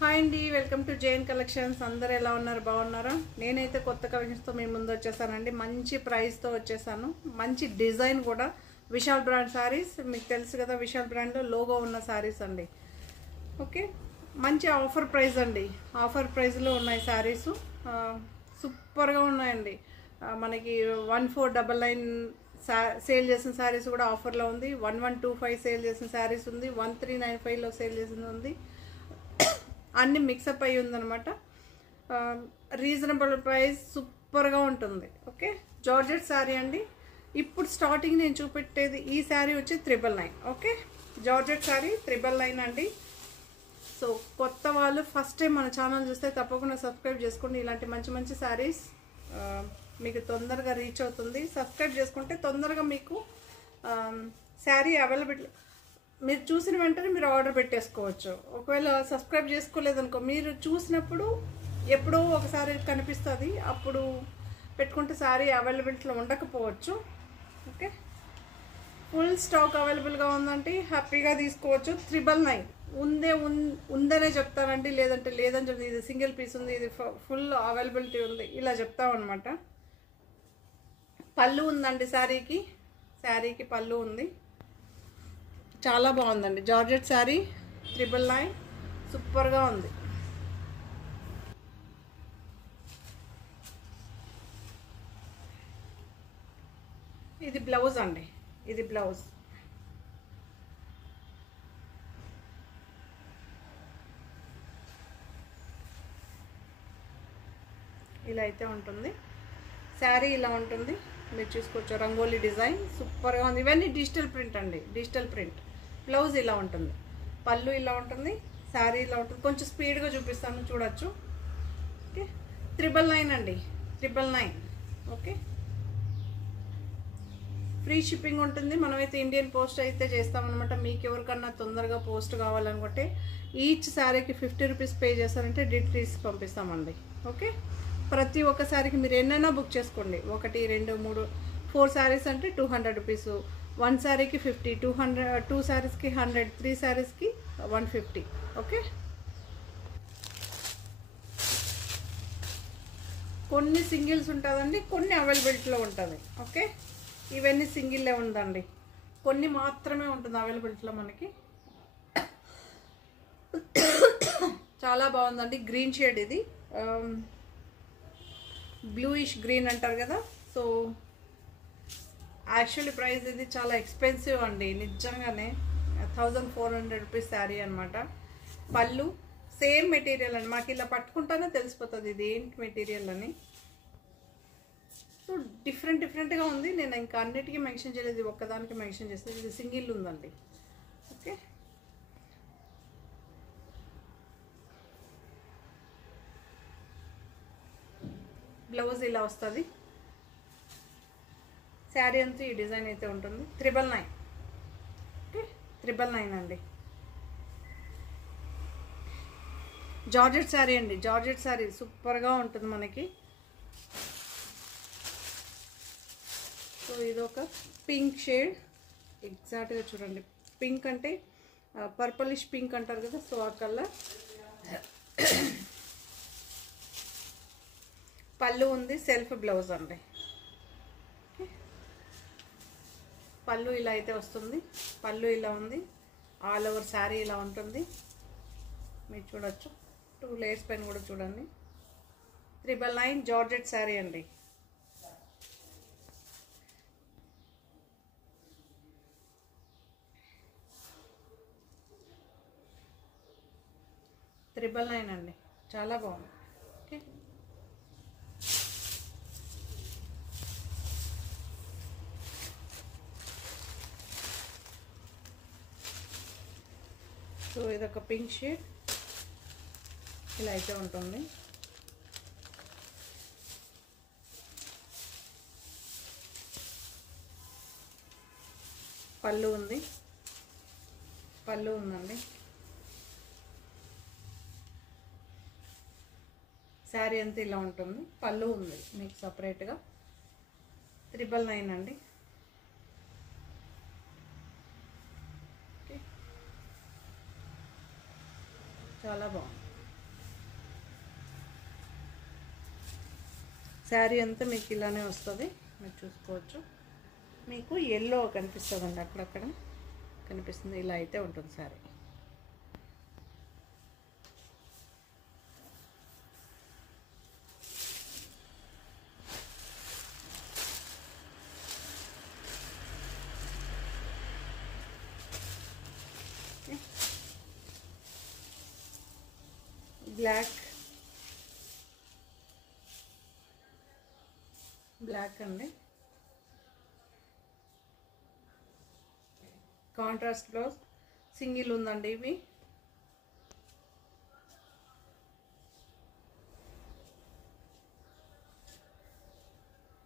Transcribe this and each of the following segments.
Hi అండి, welcome to Jain collections. అందరు ఎలా ఉన్నారు? బాగున్నారా? నేనైతే కొత్త కలెక్షన్స్తో మీ ముందు వచ్చేసానండి. మంచి ప్రైస్తో వచ్చేసాను. మంచి డిజైన్ కూడా. విశాల్ బ్రాండ్ శారీస్ మీకు తెలుసు కదా, విశాల్ బ్రాండ్లో లోగో ఉన్న శారీస్ అండి. ఓకే, మంచి ఆఫర్ ప్రైస్ అండి. ఆఫర్ ప్రైస్లో ఉన్నాయి శారీస్. సూపర్గా ఉన్నాయండి. మనకి 1499 సేల్ చేసిన శారీస్ కూడా ఆఫర్లో ఉంది. 1125 సేల్ చేసిన శారీస్ ఉంది. 1395లో సేల్ చేసింది ఉంది. అన్ని మిక్సప్ అయ్యి ఉందనమాట. రీజనబుల్ ప్రైస్, సూపర్గా ఉంటుంది. ఓకే, జార్జెట్ శారీ అండి. ఇప్పుడు స్టార్టింగ్ నేను చూపెట్టేది ఈ శారీ వచ్చి 999. ఓకే, జార్జెట్ శారీ 999 అండి. సో కొత్త వాళ్ళు ఫస్ట్ టైం మన ఛానల్ చూస్తే తప్పకుండా సబ్స్క్రైబ్ చేసుకోండి. ఇలాంటి మంచి మంచి శారీస్ మీకు తొందరగా రీచ్ అవుతుంది. సబ్స్క్రైబ్ చేసుకుంటే తొందరగా మీకు శారీ అవైలబుల్, మీరు చూసిన వెంటనే మీరు ఆర్డర్ పెట్టేసుకోవచ్చు. ఒకవేళ సబ్స్క్రైబ్ చేసుకోలేదనుకో, మీరు చూసినప్పుడు ఎప్పుడో ఒకసారి కనిపిస్తుంది, అప్పుడు పెట్టుకుంటే శారీ అవైలబిలిటీలో ఉండకపోవచ్చు. ఓకే, ఫుల్ స్టాక్ అవైలబుల్గా ఉందంటే హ్యాపీగా తీసుకోవచ్చు. 999 ఉందనే చెప్తానండి, లేదంటే లేదని చెప్తాను. ఇది సింగిల్ పీస్ ఉంది, ఇది ఫుల్ అవైలబిలిటీ ఉంది, ఇలా చెప్తామన్నమాట. పళ్ళు ఉందండి శారీకి పళ్ళు ఉంది. చాలా బాగుందండి. జార్జెట్ శారీ 999, సూపర్గా ఉంది. ఇది బ్లౌజ్ అండి, ఇది బ్లౌజ్. ఇలా అయితే ఉంటుంది శారీ, ఇలా ఉంటుంది. మీరు చూసుకోవచ్చు, రంగోలీ డిజైన్ సూపర్గా ఉంది. ఇవన్నీ డిజిటల్ ప్రింట్ అండి, డిజిటల్ ప్రింట్. బ్లౌజ్ ఇలా ఉంటుంది, పళ్ళు ఇలా ఉంటుంది, శారీ ఇలా ఉంటుంది. కొంచెం స్పీడ్గా చూపిస్తాను, చూడొచ్చు. ఓకే, 999 అండి, 999. ఓకే, ఫ్రీ షిప్పింగ్ ఉంటుంది. మనమైతే ఇండియన్ పోస్ట్ అయితే చేస్తామన్నమాట. మీకు ఎవరికన్నా తొందరగా పోస్ట్ కావాలనుకుంటే ఈచ్ శారీకి 50 రూపీస్ పే చేస్తారంటే డీటెయిల్స్ పంపిస్తామండి. ఓకే, ప్రతి ఒక్క శారీకి మీరు ఎన్నైనా బుక్ చేసుకోండి. 1, 2, 3, 4 శారీస్ అంటే 200 రూపీస్. 1 శారీకి 50, 2 శారీస్కి 100, 3 శారీస్కి 150. ఓకే, కొన్ని సింగిల్స్ ఉంటుందండి, కొన్ని అవైలబిలిటీలో ఉంటుంది. ఓకే, ఇవన్నీ సింగిల్లే ఉందండి, కొన్ని మాత్రమే ఉంటుంది అవైలబిలిటీలో మనకి. చాలా బాగుందండి. గ్రీన్ షేడ్, ఇది బ్లూయిష్ గ్రీన్ అంటారు కదా. సో యాక్చువల్లీ ప్రైస్ ఇది చాలా ఎక్స్పెన్సివ్ అండి, నిజంగానే. 1400 రూపీస్ శారీ అనమాట. పళ్ళు సేమ్ మెటీరియల్ అండి, మాకు ఇలా పట్టుకుంటానే తెలిసిపోతుంది ఇది ఏంటి మెటీరియల్ అని. సో డిఫరెంట్గా ఉంది. నేను ఇంకా అన్నిటికీ మెన్షన్ చేయలేదు, ఒక్కదానికి మెన్షన్ చేస్తే ఇది సింగిల్ ఉందండి. ఓకే, బ్లౌజ్ ఇలా వస్తుంది. శారీ అంతా ఈ డిజైన్ అయితే ఉంటుంది. 999. ఓకే, 999 అండి. జార్జెట్ శారీ అండి, జార్జెట్ శారీ సూపర్గా ఉంటుంది మనకి. సో ఇదొక పింక్ షేడ్, ఎగ్జాక్ట్గా చూడండి. పింక్ అంటే పర్పలిష్ పింక్ అంటారు కదా, సో ఆ కలర్. పళ్ళు ఉంది, సెల్ఫ్ బ్లౌజ్ అండి. పళ్ళు ఇలా అయితే వస్తుంది, పళ్ళు ఇలా ఉంది. ఆల్ ఓవర్ శారీ ఇలా ఉంటుంది, మీరు చూడొచ్చు. 2 లేయర్స్ పైన కూడా చూడండి. 999 జార్జెట్ శారీ అండి. $999 అండి, చాలా బాగుంది. ఓకే, సో ఇదొక పింక్ షేడ్, ఇలా అయితే ఉంటుంది. పళ్ళు ఉంది, పళ్ళు ఉందండి. శారీ అంతా ఇలా ఉంటుంది, పళ్ళు ఉంది మీకు సపరేట్గా. 999 అండి. చాలా బాగుంది. శారీ అంతా మీకు ఇలానే వస్తుంది, మీరు చూసుకోవచ్చు. మీకు ఎల్లో కనిపిస్తుందండి, అక్కడక్కడ కనిపిస్తుంది. ఇలా అయితే ఉంటుంది శారీ. బ్లాక్ అండి, కాంట్రాస్ట్ బ్లౌజ్, సింగిల్ ఉందండి. ఇవి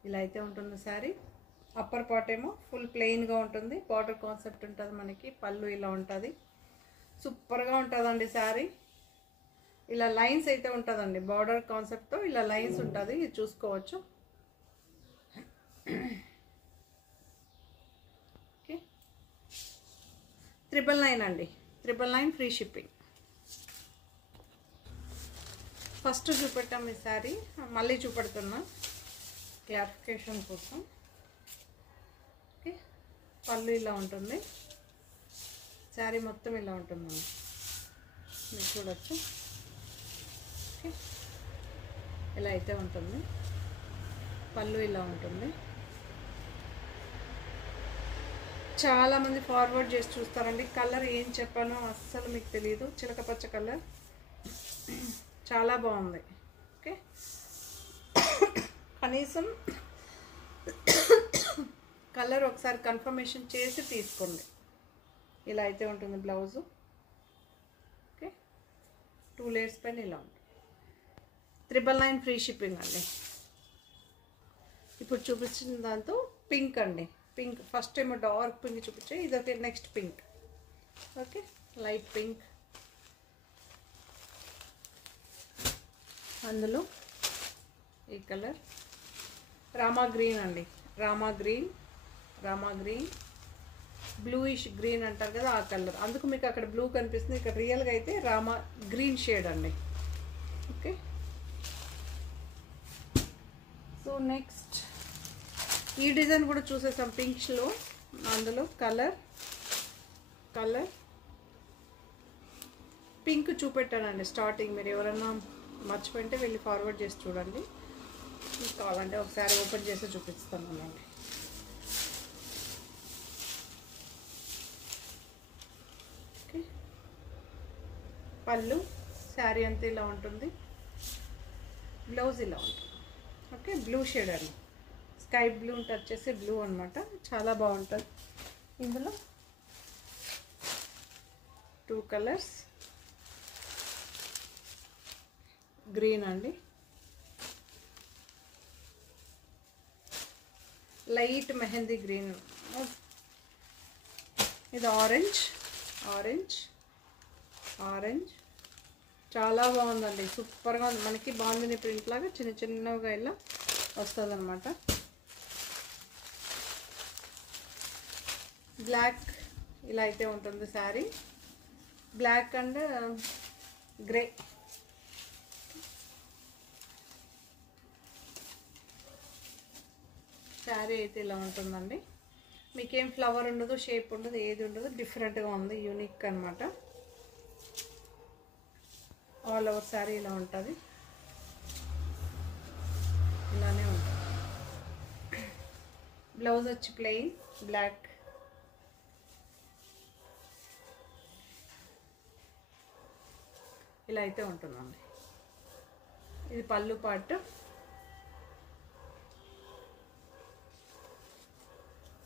ఇలా అయితే ఉంటుంది శారీ. అప్పర్ పార్ట్ ఏమో ఫుల్ ప్లెయిన్గా ఉంటుంది, బార్డర్ కాన్సెప్ట్ ఉంటుంది మనకి. పళ్ళు ఇలా ఉంటుంది, సూపర్గా ఉంటుందండి శారీ. ఇలా లైన్స్ అయితే ఉంటుందండి, బార్డర్ కాన్సెప్ట్తో ఇలా లైన్స్ ఉంటుంది, ఇది చూసుకోవచ్చు. ఓకే, 999 అండి, 999 ఫ్రీ షిప్పింగ్. ఫస్ట్ చూపెట్టాం ఈ శారీ, మళ్ళీ చూపెడుతున్నా క్లారిఫికేషన్ కోసం. ఓకే, పళ్ళు ఇలా ఉంటుంది, శారీ మొత్తం ఇలా ఉంటుందండి, మీరు చూడొచ్చు. ఓకే, ఇలా అయితే ఉంటుంది, పళ్ళు ఇలా ఉంటుంది. చాలామంది ఫార్వర్డ్ చేసి చూస్తారండి. కలర్ ఏం చెప్పానో అస్సలు మీకు తెలియదు, చిలకపచ్చ కలర్ చాలా బాగుంది. ఓకే, కనీసం కలర్ ఒకసారి కన్ఫర్మేషన్ చేసి తీసుకోండి. ఇలా అయితే ఉంటుంది బ్లౌజు. ఓకే, 2 లేయర్స్ పైన ఇలా ఉంటుంది. 999 ఫ్రీ షిప్పింగ్ అండి. ఇప్పుడు చూపించిన దాంతో పింక్ అండి, పింక్ ఫస్ట్ ఏమో డార్క్ పింక్ చూపించే, ఇదొక next pink. Okay, light pink, అందులో ఈ కలర్ రామా గ్రీన్ అండి, రామా గ్రీన్ బ్లూయిష్ గ్రీన్ అంటారు కదా, ఆ కలర్. అందుకు మీకు అక్కడ బ్లూ కనిపిస్తుంది, ఇక్కడ రియల్గా అయితే రామా గ్రీన్ షేడ్ అండి. ఓకే, సో నెక్స్ట్ ఈ డిజైన్ కూడా చూసేసాం పింక్స్లో. అందులో కలర్ పింక్ చూపెట్టానండి స్టార్టింగ్. మీరు ఎవరన్నా మర్చిపోయింటే వెళ్ళి ఫార్వర్డ్ చేసి చూడండి. మీకు కావాలంటే ఒకసారి ఓపెన్ చేసి చూపిస్తానండి. ఓకే, పళ్ళు శారీ అంతా ఇలా ఉంటుంది, బ్లౌజ్ ఇలా ఉంటుంది. ఓకే, బ్లూ షేడ్ అండి, స్కై బ్లూ టచ్ చేసి బ్లూ అనమాట, చాలా బాగుంటుంది. ఇందులో 2 కలర్స్, గ్రీన్ అండి, లైట్ మెహందీ గ్రీన్, ఇది ఆరెంజ్ చాలా బాగుందండి, సూపర్గా ఉంది. మనకి బాగుంది ప్రింట్ లాగా చిన్నగా ఇలా వస్తుంది అనమాట. బ్లాక్ ఇలా అయితే ఉంటుంది sari, black and grey. Sari అయితే ఇలా ఉంటుందండి. మీకేం ఫ్లవర్ ఉండదు, షేప్ ఉండదు, ఏది ఉండదు, డిఫరెంట్గా ఉంది, యూనిక్ అనమాట. ఆల్ ఓవర్ శారీ ఇలా ఉంటుంది, ఇలానే ఉంటుంది. బ్లౌజ్ వచ్చి ప్లెయిన్ బ్లాక్, ఇలా అయితే ఉంటుందండి. ఇది పళ్ళు పార్ట్,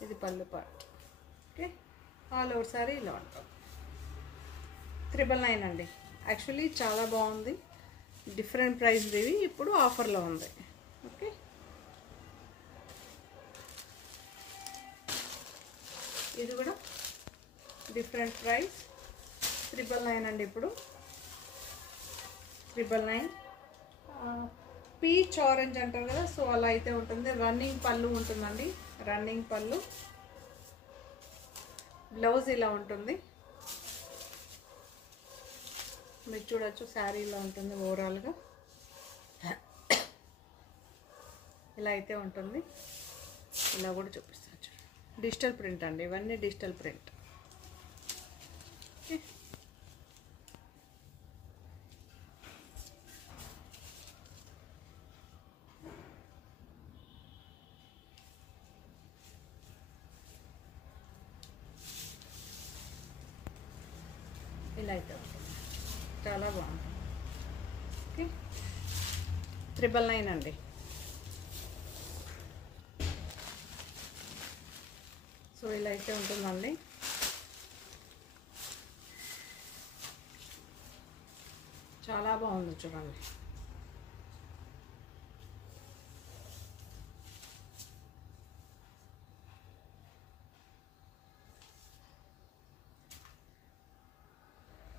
ఇది పళ్ళు part. Okay, all over sorry ఇలా ఉంటుంది. 999 అండి. యాక్చువల్లీ చాలా బాగుంది, డిఫరెంట్ ప్రైస్ ఇవి, ఇప్పుడు ఆఫర్లో ఉంది. ఓకే, ఇది కూడా డిఫరెంట్ ప్రైస్ 999 అండి. ఇప్పుడు 999. పీచ్ ఆరెంజ్ అంటారు కదా, సో అలా అయితే ఉంటుంది. రన్నింగ్ పళ్ళు ఉంటుందండి, రన్నింగ్ పళ్ళు. బ్లౌజ్ ఇలా ఉంటుంది, మీరు చూడొచ్చు. శారీ ఇలా ఉంటుంది ఓవరాల్గా. ఇలా అయితే ఉంటుంది. ఇలా కూడా చూపిస్తాను చూడండి. డిజిటల్ ప్రింట్ అండి, ఇవన్నీ డిజిటల్ ప్రింట్. ఓకే, ఇలా అయితే ఉంటుంది. చాలా బాగుంటుంది. ఓకే, 999 అండి. సో ఇలా అయితే ఉంటుందండి. చాలా బాగుంది చూడండి.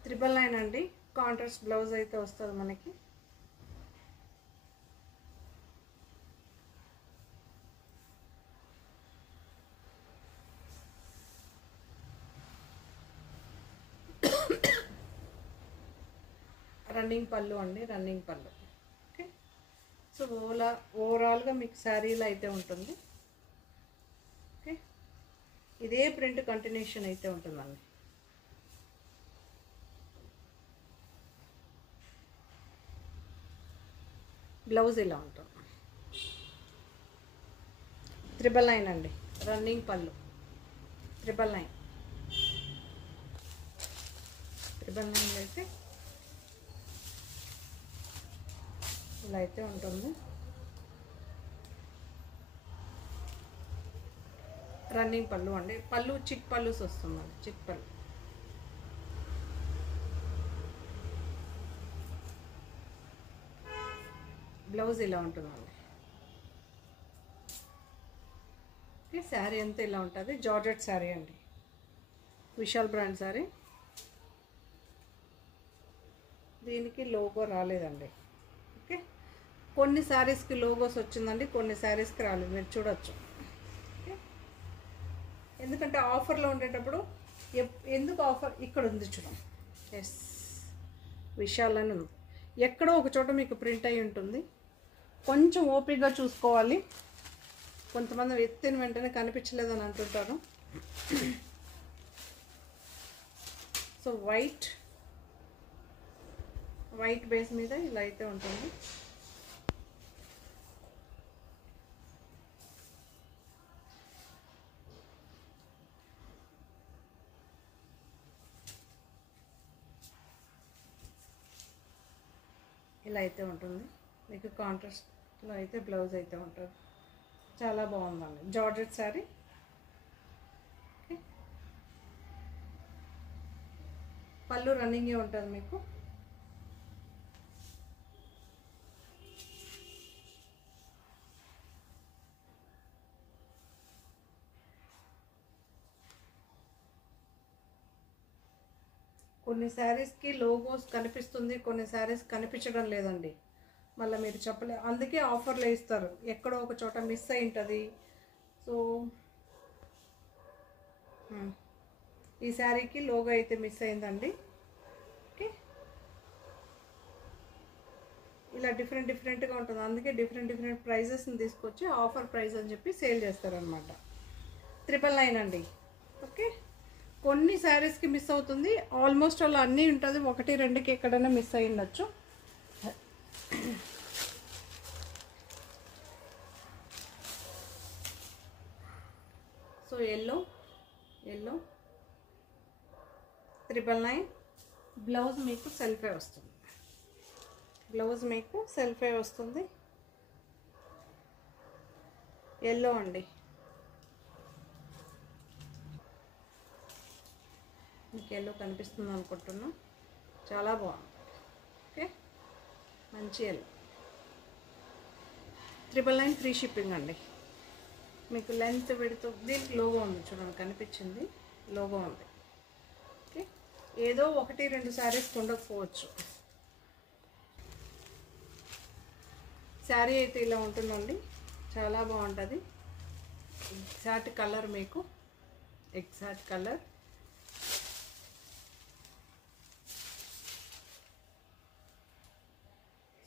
ట్రిపుల్ నైన్ అండి. కాంట్రాస్ట్ బ్లౌజ్ అయితే వస్తుంది మనకి. రన్నింగ్ పళ్ళు అండి, రన్నింగ్ పళ్ళు. ఓకే, సో ఓవరాల్గా మీకు శారీలో అయితే ఉంటుంది. ఓకే, ఇదే ప్రింట్ కంటిన్యూషన్ అయితే ఉంటుందండి. బ్లౌజ్ ఇలా ఉంటుంది. 999 అండి, రన్నింగ్ పళ్ళు. 999 అయితే ఇలా అయితే ఉంటుంది. రన్నింగ్ పళ్ళు అండి. పళ్ళు చిక్ పళ్ళుస్ వస్తుందండి, చిక్ పళ్ళు. బ్లౌజ్ ఇలా ఉంటుందండి. ఓకే, శారీ అంతా ఇలా ఉంటుంది. జార్జెట్ శారీ అండి, విశాల్ బ్రాండ్ శారీ. దీనికి లోగో రాలేదండి. ఓకే, కొన్ని శారీస్కి లోగోస్ వచ్చిందండి, కొన్ని శారీస్కి రాలేదు. మీరు చూడొచ్చు. ఓకే, ఎందుకంటే ఆఫర్లో ఉండేటప్పుడు ఎందుకు ఆఫర్ ఇక్కడ ఉంది చూడండి. ఎస్, విశాల్ అని ఉంది. ఎక్కడో ఒక చోట మీకు ప్రింట్ అయి ఉంటుంది. కొంచెం ఓపికగా చూసుకోవాలి. కొంతమంది ఎత్తిన వెంటనే కనిపించలేదని అంటుంటారు. సో వైట్ బేస్ మీద ఇలా అయితే ఉంటుంది. ఇలా అయితే ఉంటుంది. మీకు కాంట్రాస్ట్లో అయితే బ్లౌజ్ అయితే ఉంటుంది. చాలా బాగుందండి, జార్జెట్ శారీ. ఓకే, పళ్ళు రన్నింగే ఉంటుంది మీకు. కొన్ని శారీస్కి లోగోస్ కనిపిస్తుంది, కొన్ని శారీస్ కనిపించడం లేదండి. మళ్ళీ మీరు చెప్పలే, అందుకే ఆఫర్లో ఇస్తారు. ఎక్కడో ఒక చోట మిస్ అయి ఉంటుంది. సో ఈ శారీకి లోగో అయితే మిస్ అయిందండి. ఓకే, ఇలా డిఫరెంట్గా ఉంటుంది. అందుకే డిఫరెంట్ ప్రైజెస్ని తీసుకొచ్చి ఆఫర్ ప్రైస్ అని చెప్పి సేల్ చేస్తారనమాట. 999 అండి. ఓకే, కొన్ని శారీస్కి మిస్ అవుతుంది. ఆల్మోస్ట్ అలా అన్నీ ఉంటుంది. 1-2కి ఎక్కడైనా మిస్ అయి ఉండొచ్చు. So yellow 999. బ్లౌజ్ మీకు సెల్ఫే వస్తుంది. ఎల్లో అండి. మీకు ఎల్లో కనిపిస్తుంది అనుకుంటున్నా. చాలా బాగుంది. ఓకే, మంచి ఎల్లో. 999 ఫ్రీ షిప్పింగ్ అండి. మీకు లెంత్ విడ్త్ దీనికి లోగో ఉంది చూడండి, కనిపించింది, లోగో ఉంది. ఓకే, ఏదో 1-2 శారీస్ ఉండకపోవచ్చు. శారీ అయితే ఇలా ఉంటుందండి. చాలా బాగుంటుంది. ఎగ్జాక్ట్ కలర్ మీకు, ఎగ్జాక్ట్ కలర్.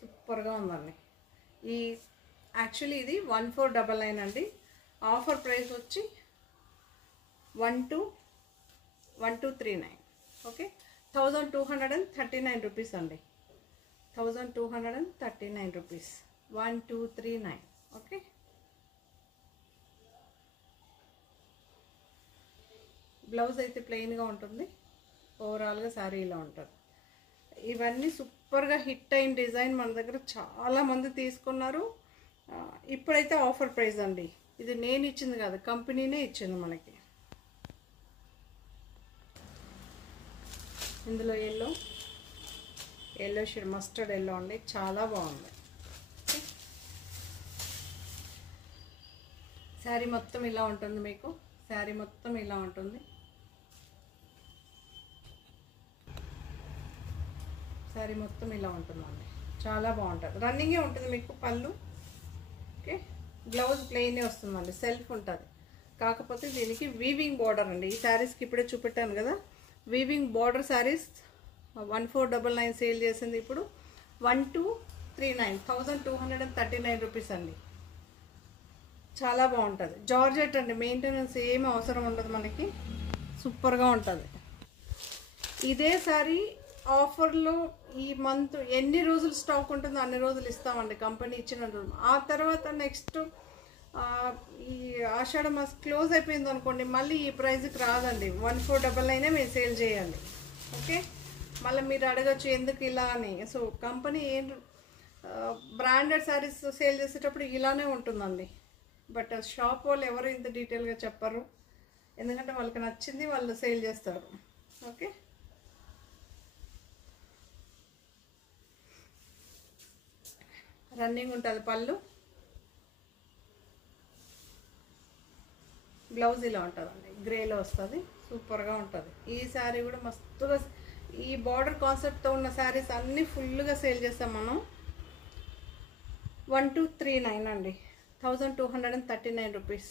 సూపర్గా ఉందండి. ఈ యాక్చువల్లీ ఇది 1499 అండి. ఆఫర్ ప్రైస్ వచ్చి 1239. ఓకే, 1239 రూపీస్ అండి. 1239 రూపీస్, 1239. ఓకే, బ్లౌజ్ అయితే ప్లెయిన్గా ఉంటుంది. ఓవరాల్గా శారీ ఇలా ఉంటుంది. ఇవన్నీ సూపర్గా హిట్ అయిన డిజైన్, మన దగ్గర చాలామంది తీసుకున్నారు. ఇప్పుడైతే ఆఫర్ ప్రైస్ అండి. ఇది నేను ఇచ్చింది కాదు, కంపెనీనే ఇచ్చింది మనకి. ఇందులో ఎల్లో షేడ్, మస్టర్డ్ ఎల్లో అండి, చాలా బాగుంది. శారీ మొత్తం ఇలా ఉంటుంది మీకు. శారీ మొత్తం ఇలా ఉంటుంది. శారీ మొత్తం ఇలా ఉంటుందండి, చాలా బాగుంటుంది. రన్నింగే ఉంటుంది మీకు పళ్ళు. ఓకే, బ్లౌజ్ ప్లెయినే వస్తుందండి, సెల్ఫ్ ఉంటుంది. కాకపోతే దీనికి వీవింగ్ బార్డర్ అండి. ఈ శారీస్కి ఇప్పుడే చూపెట్టాను కదా, వీవింగ్ బార్డర్ శారీస్ 1499 సేల్ చేసింది. ఇప్పుడు 1239, 1239 రూపీస్ అండి. చాలా బాగుంటుంది. జార్జెట్ అండి, మెయింటెనెన్స్ ఏమి అవసరం ఉండదు మనకి, సూపర్గా ఉంటుంది. ఇదే శారీ ఆఫర్లో ఈ మంత్ ఎన్ని రోజులు స్టాక్ ఉంటుందో అన్ని రోజులు ఇస్తామండి, కంపెనీ ఇచ్చిన రోజు. ఆ తర్వాత నెక్స్ట్ ఈ ఆషాఢ మాసం క్లోజ్ అయిపోయింది అనుకోండి, మళ్ళీ ఈ ప్రైస్కి రాదండి. 1499 మేము సేల్ చేయాలి. ఓకే, మళ్ళీ మీరు అడగచ్చు ఎందుకు ఇలా అని. So company branded saris sale చేసేటప్పుడు ఇలానే ఉంటుందండి. బట్ షాప్ వాళ్ళు ఎవరు ఇంత డీటెయిల్గా చెప్పరు, ఎందుకంటే వాళ్ళకి నచ్చింది వాళ్ళు సేల్ చేస్తారు. ఓకే, రన్నింగ్ ఉంటుంది పళ్ళు. బ్లౌజ్ ఇలా ఉంటుందండి, గ్రేలో వస్తుంది, సూపర్గా ఉంటుంది. ఈ శారీ కూడా మస్తుగా, ఈ బార్డర్ కాన్సెప్ట్తో ఉన్న శారీస్ అన్నీ ఫుల్గా సేల్ చేస్తాం మనం. 1239 అండి, 1239 రూపీస్.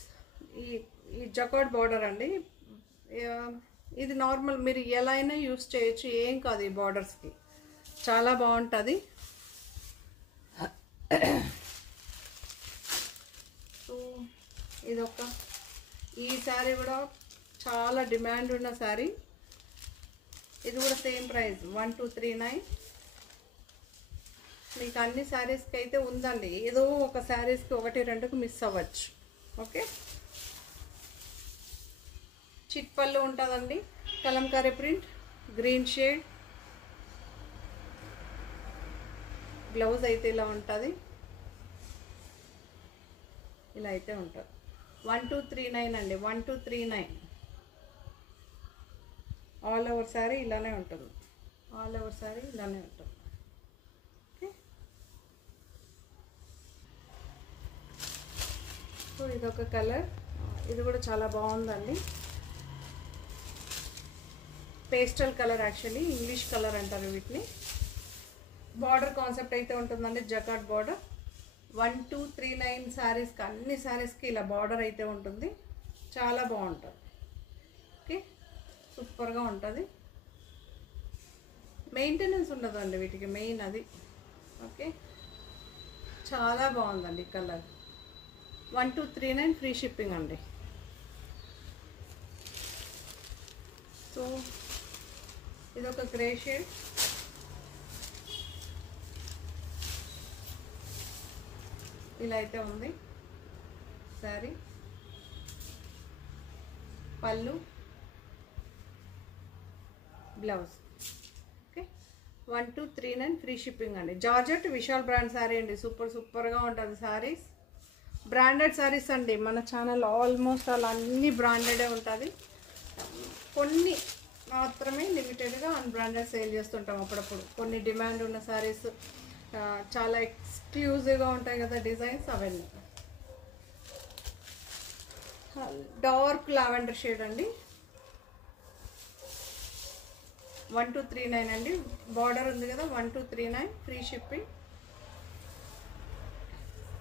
ఈ జకార్డ్ బార్డర్ అండి. ఇది నార్మల్, మీరు ఎలా అయినా యూస్ చేయొచ్చు, ఏం కాదు. ఈ బార్డర్స్కి చాలా బాగుంటుంది. సో ఇదొక, ఈ శారీ కూడా చాలా డిమాండ్ ఉన్న శారీ. ఇది కూడా సేమ్ ప్రైస్ 1239. మీకు అన్ని శారీస్కి అయితే ఉందండి, ఏదో ఒక శారీస్కి 1-2కు మిస్ అవ్వచ్చు. ఓకే, చిట్ పళ్ళు ఉంటుందండి, Kalamkari print, green shade. Blouse అయితే ఇలా ఉంటుంది, ఇలా అయితే ఉంటుంది. 1239 అండి, 1239. ఆల్ ఓవర్ శారీ ఇలానే ఉంటుంది, ఆల్ ఓవర్ శారీ ఇలానే ఉంటుంది. ఓకే, సో ఇదొక కలర్, ఇది కూడా చాలా బాగుందండి. Pastel colour, actually English colour అంటారు వీటిని. బార్డర్ కాన్సెప్ట్ అయితే ఉంటుందండి, జకార్డ్ బార్డర్. 1239 శారీస్కి, అన్ని శారీస్కి ఇలా బార్డర్ అయితే ఉంటుంది, చాలా బాగుంటుంది. ఓకే, సూపర్గా ఉంటుంది. మెయింటెనెన్స్ ఉండదు అండి వీటికి, మెయిన్ అది. ఓకే, చాలా బాగుందండి కలర్. 1239 ఫ్రీ షిప్పింగ్ అండి. సో ఇదొక గ్రే షేడ్, ఇలా అయితే ఉంది శారీ. పళ్ళు, బ్లౌజ్. ఓకే, 1239 ఫ్రీ షిప్పింగ్ అండి. జార్జెట్ విశాల్ బ్రాండ్ శారీ అండి, సూపర్గా ఉంటుంది శారీస్. బ్రాండెడ్ శారీస్ అండి, మన ఛానల్ ఆల్మోస్ట్ అలా అన్ని బ్రాండెడే ఉంటుంది. కొన్ని మాత్రమే లిమిటెడ్గా అన్బ్రాండెడ్ సేల్ చేస్తుంటాం అప్పుడప్పుడు. కొన్ని డిమాండ్ ఉన్న శారీస్, చాలా ఎక్స్క్లూజివ్గా ఉంటాయి కదా డిజైన్స్, అవన్నీ. డార్క్ లావెండర్ షేడ్ అండి, 1239 అండి. బార్డర్ ఉంది కదా, 1239 ఫ్రీ షిప్పింగ్.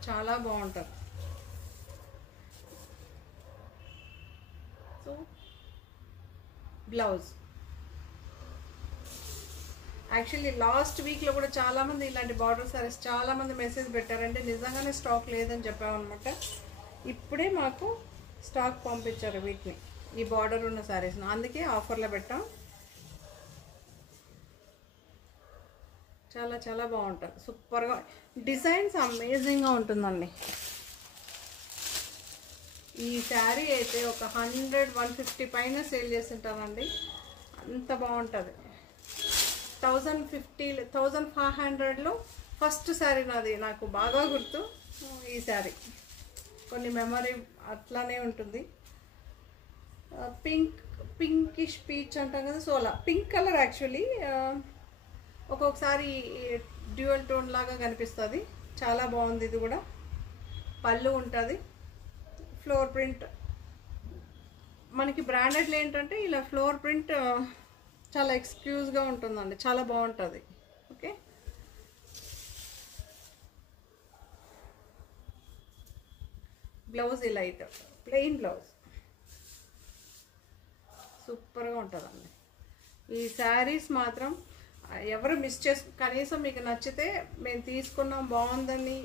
చాలా బాగుంటుంది. సో బ్లౌజ్ యాక్చువల్లీ లాస్ట్ వీక్లో కూడా చాలామంది ఇలాంటి బార్డర్ సారీస్ చాలామంది మెసేజ్ పెట్టారంటే నిజంగానే స్టాక్ లేదని చెప్పామన్నమాట. ఇప్పుడే మాకు స్టాక్ పంపించారు వీటిని, ఈ బార్డర్ ఉన్న సారీస్ను, అందుకే ఆఫర్లో పెట్టాం. చాలా చాలా బాగుంటుంది, సూపర్గా డిజైన్స్ అమేజింగ్గా ఉంటుందండి. ఈ శారీ అయితే ఒక 100-150 పైన సేల్ చేస్తుంటానండి, అంత బాగుంటుంది. 1500లో ఫస్ట్ శారీ నాది, నాకు బాగా గుర్తు ఈ శారీ. కొన్ని మెమరీ అట్లానే ఉంటుంది. పింకిష్ పీచ్ అంటాం కదా, సో అలా పింక్ కలర్ యాక్చువల్లీ ఒక్కొక్కసారి డ్యూయల్ టోన్ లాగా కనిపిస్తుంది. చాలా బాగుంది. ఇది కూడా పళ్ళు ఉంటుంది, ఫ్లోర్ ప్రింట్. మనకి బ్రాండెడ్లో ఏంటంటే ఇలా ఫ్లోర్ ప్రింట్ చాలా ఎక్స్క్లూజివ్గా ఉంటుందండి, చాలా బాగుంటుంది. ఓకే, బ్లౌజ్ ఇలా అయితే ప్లెయిన్ బ్లౌజ్ సూపర్గా ఉంటుందండి. ఈ శారీస్ మాత్రం ఎవరు మిస్ కనీసం మీకు నచ్చితే మేము తీసుకున్నాం బాగుందని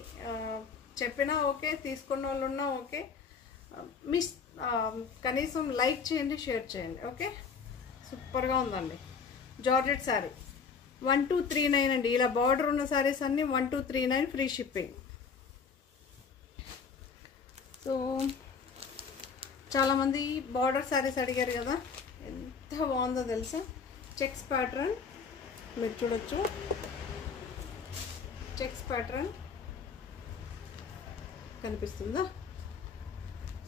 చెప్పినా ఓకే, తీసుకున్న వాళ్ళు ఉన్నా ఓకే, కనీసం లైక్ చేయండి, షేర్ చేయండి. ఓకే, సూపర్గా ఉందండి. జార్జెట్ శారీ 1239 అండి. ఇలా బార్డర్ ఉన్న శారీస్ అన్నీ 1239, ఫ్రీ షిప్పింగ్. సో చాలామంది బార్డర్ శారీస్ అడిగారు కదా, ఎంత బాగుందో తెలుసా. చెక్స్ ప్యాటర్న్ మీరు చూడొచ్చు, చెక్స్ ప్యాటర్న్ కనిపిస్తుందా,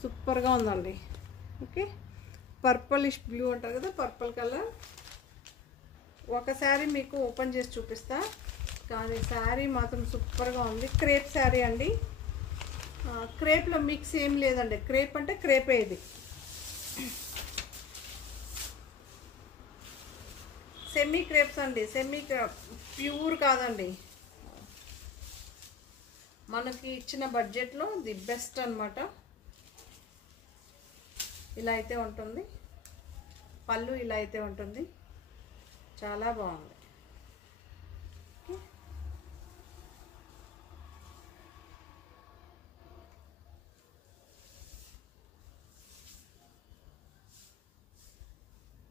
సూపర్గా ఉందండి. ఓకే, పర్పలిష్ బ్లూ అంటారు కదా, పర్పుల్ కలర్. ఒక శారీ మీకు ఓపెన్ చేసి చూపిస్తా, కానీ శారీ మాత్రం సూపర్గా ఉంది. క్రేప్ శారీ అండి, క్రేప్లో మిక్స్ ఏం లేదండి. క్రేప్ అంటే క్రేపే, ఇది సెమీ క్రేప్స్ అండి, సెమీ క్రేప్ ప్యూర్ కాదండి. మనకి ఇచ్చిన బడ్జెట్లో ది బెస్ట్ అన్నమాట. ఇలా అయితే ఉంటుంది, పళ్ళు ఇలా అయితే ఉంటుంది, చాలా బాగుంది.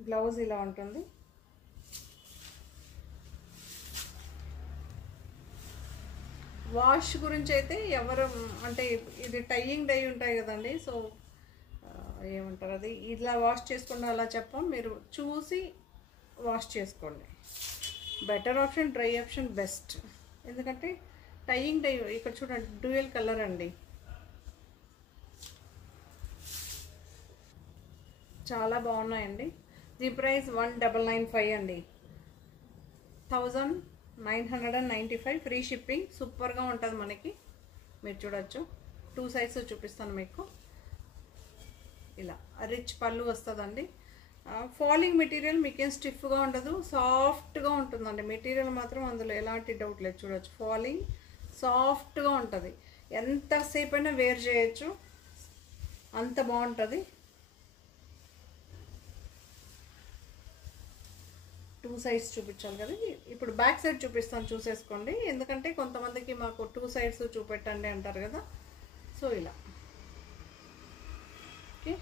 బ్లౌజ్ ఇలా ఉంటుంది. వాష్ గురించి అయితే ఎవరు అంటే ఇది టైయింగ్ డై ఉంటాయి కదండి, సో ఏమంటారు అది, ఇలా వాష్ చేసుకున్న అలా చెప్పం, మీరు చూసి వాష్ చేసుకోండి. Better option dry option best, ఎందుకంటే టైయింగ్ డై ఇక్కడ చూడండి డ్యూయల్ కలర్ అండి, చాలా బాగున్నాయండి. దీని ప్రైస్ 1995 అండి, 1995 ఫ్రీ షిప్పింగ్. సూపర్గా ఉంటుంది మనకి, మీరు చూడొచ్చు. 2 సైడ్స్ చూపిస్తాను మీకు. ఇలా రిచ్ పళ్ళు వస్తుందండి. ఫాలింగ్ మెటీరియల్ మీకేం స్టిఫ్గా ఉండదు, సాఫ్ట్గా ఉంటుందండి మెటీరియల్ మాత్రం, అందులో ఎలాంటి డౌట్ లేదు. చూడొచ్చు, ఫాలింగ్ సాఫ్ట్గా ఉంటుంది, ఎంతసేపు అయినా వేర్ చేయొచ్చు, అంత బాగుంటుంది. 2 సైడ్స్ చూపించాలి కదా, ఇప్పుడు బ్యాక్ సైడ్ చూపిస్తాను, చూసేసుకోండి. ఎందుకంటే కొంతమందికి మాకు 2 సైడ్స్ చూపెట్టండి అంటారు కదా, సో ఇలా. ఓకే,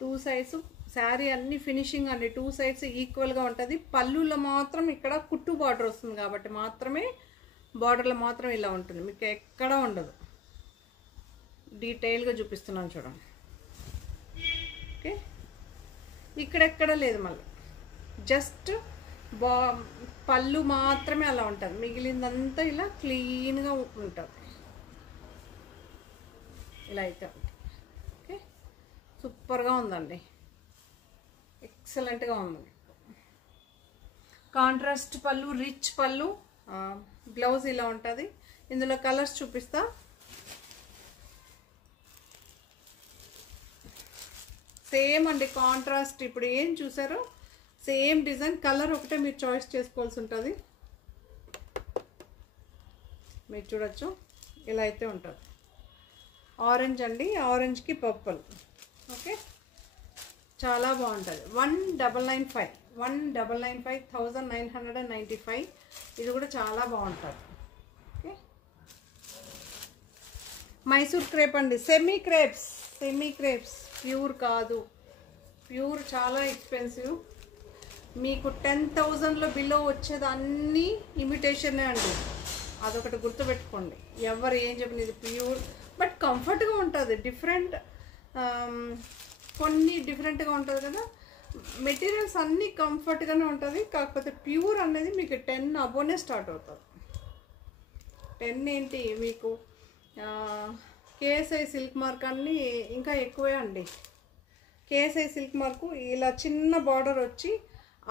టూ సైడ్స్ శారీ అన్ని ఫినిషింగ్ అండి, 2 సైడ్స్ ఈక్వల్గా ఉంటుంది. పళ్ళులో మాత్రం ఇక్కడ కుట్టు బార్డర్ వస్తుంది కాబట్టి మాత్రమే, బార్డర్లో మాత్రం ఇలా ఉంటుంది, మీకు ఎక్కడ ఉండదు. డీటెయిల్గా చూపిస్తున్నాను చూడండి. ఓకే, ఇక్కడెక్కడ లేదు, మళ్ళీ జస్ట్ పళ్ళు మాత్రమే అలా ఉంటుంది, మిగిలిందంతా ఇలా క్లీన్గా ఉంటుంది. ఇలా అయితే ఉంటుంది. ఓకే, సూపర్గా ఉందండి, ఎక్సలెంట్గా ఉంది. కాంట్రాస్ట్ పళ్ళు, రిచ్ పళ్ళు, బ్లౌజ్ ఇలా ఉంటుంది. ఇందులో కలర్స్ చూపిస్తా. సేమ్ అండి కాంట్రాస్ట్, ఇప్పుడు ఏం చూసారో సేమ్ డిజైన్, కలర్ ఒకటే మీరు చాయిస్ చేసుకోవాల్సి ఉంటుంది. మీరు చూడొచ్చు, ఇలా అయితే ఉంటుంది. ఆరెంజ్ అండి, ఆరెంజ్కి పర్పుల్, ఓకే, చాలా బాగుంటుంది. 1995 1995 1995. ఇది కూడా చాలా బాగుంటుంది. ఓకే, మైసూర్ క్రేప్ అండి, సెమీ క్రేప్స్ ప్యూర్ కాదు, ప్యూర్ చాలా ఎక్స్పెన్సివ్. మీకు 10,000లో బిలో వచ్చేది అన్నీ ఇమిటేషనే అండి, అదొకటి గుర్తుపెట్టుకోండి. ఎవరు ఏం చెప్పిన ఇది ప్యూర్, బట్ కంఫర్ట్గా ఉంటుంది. కొన్ని డిఫరెంట్గా ఉంటుంది కదా, మెటీరియల్స్ అన్నీ కంఫర్ట్గానే ఉంటుంది. కాకపోతే ప్యూర్ అనేది మీకు 10 అబోనే స్టార్ట్ అవుతుంది. 10 ఏంటి మీకు కేఎస్ఐ సిల్క్ మార్క్ అన్నీ ఇంకా ఎక్కువే అండి. కేఎస్ఐ సిల్క్ మార్కు ఇలా చిన్న బార్డర్ వచ్చి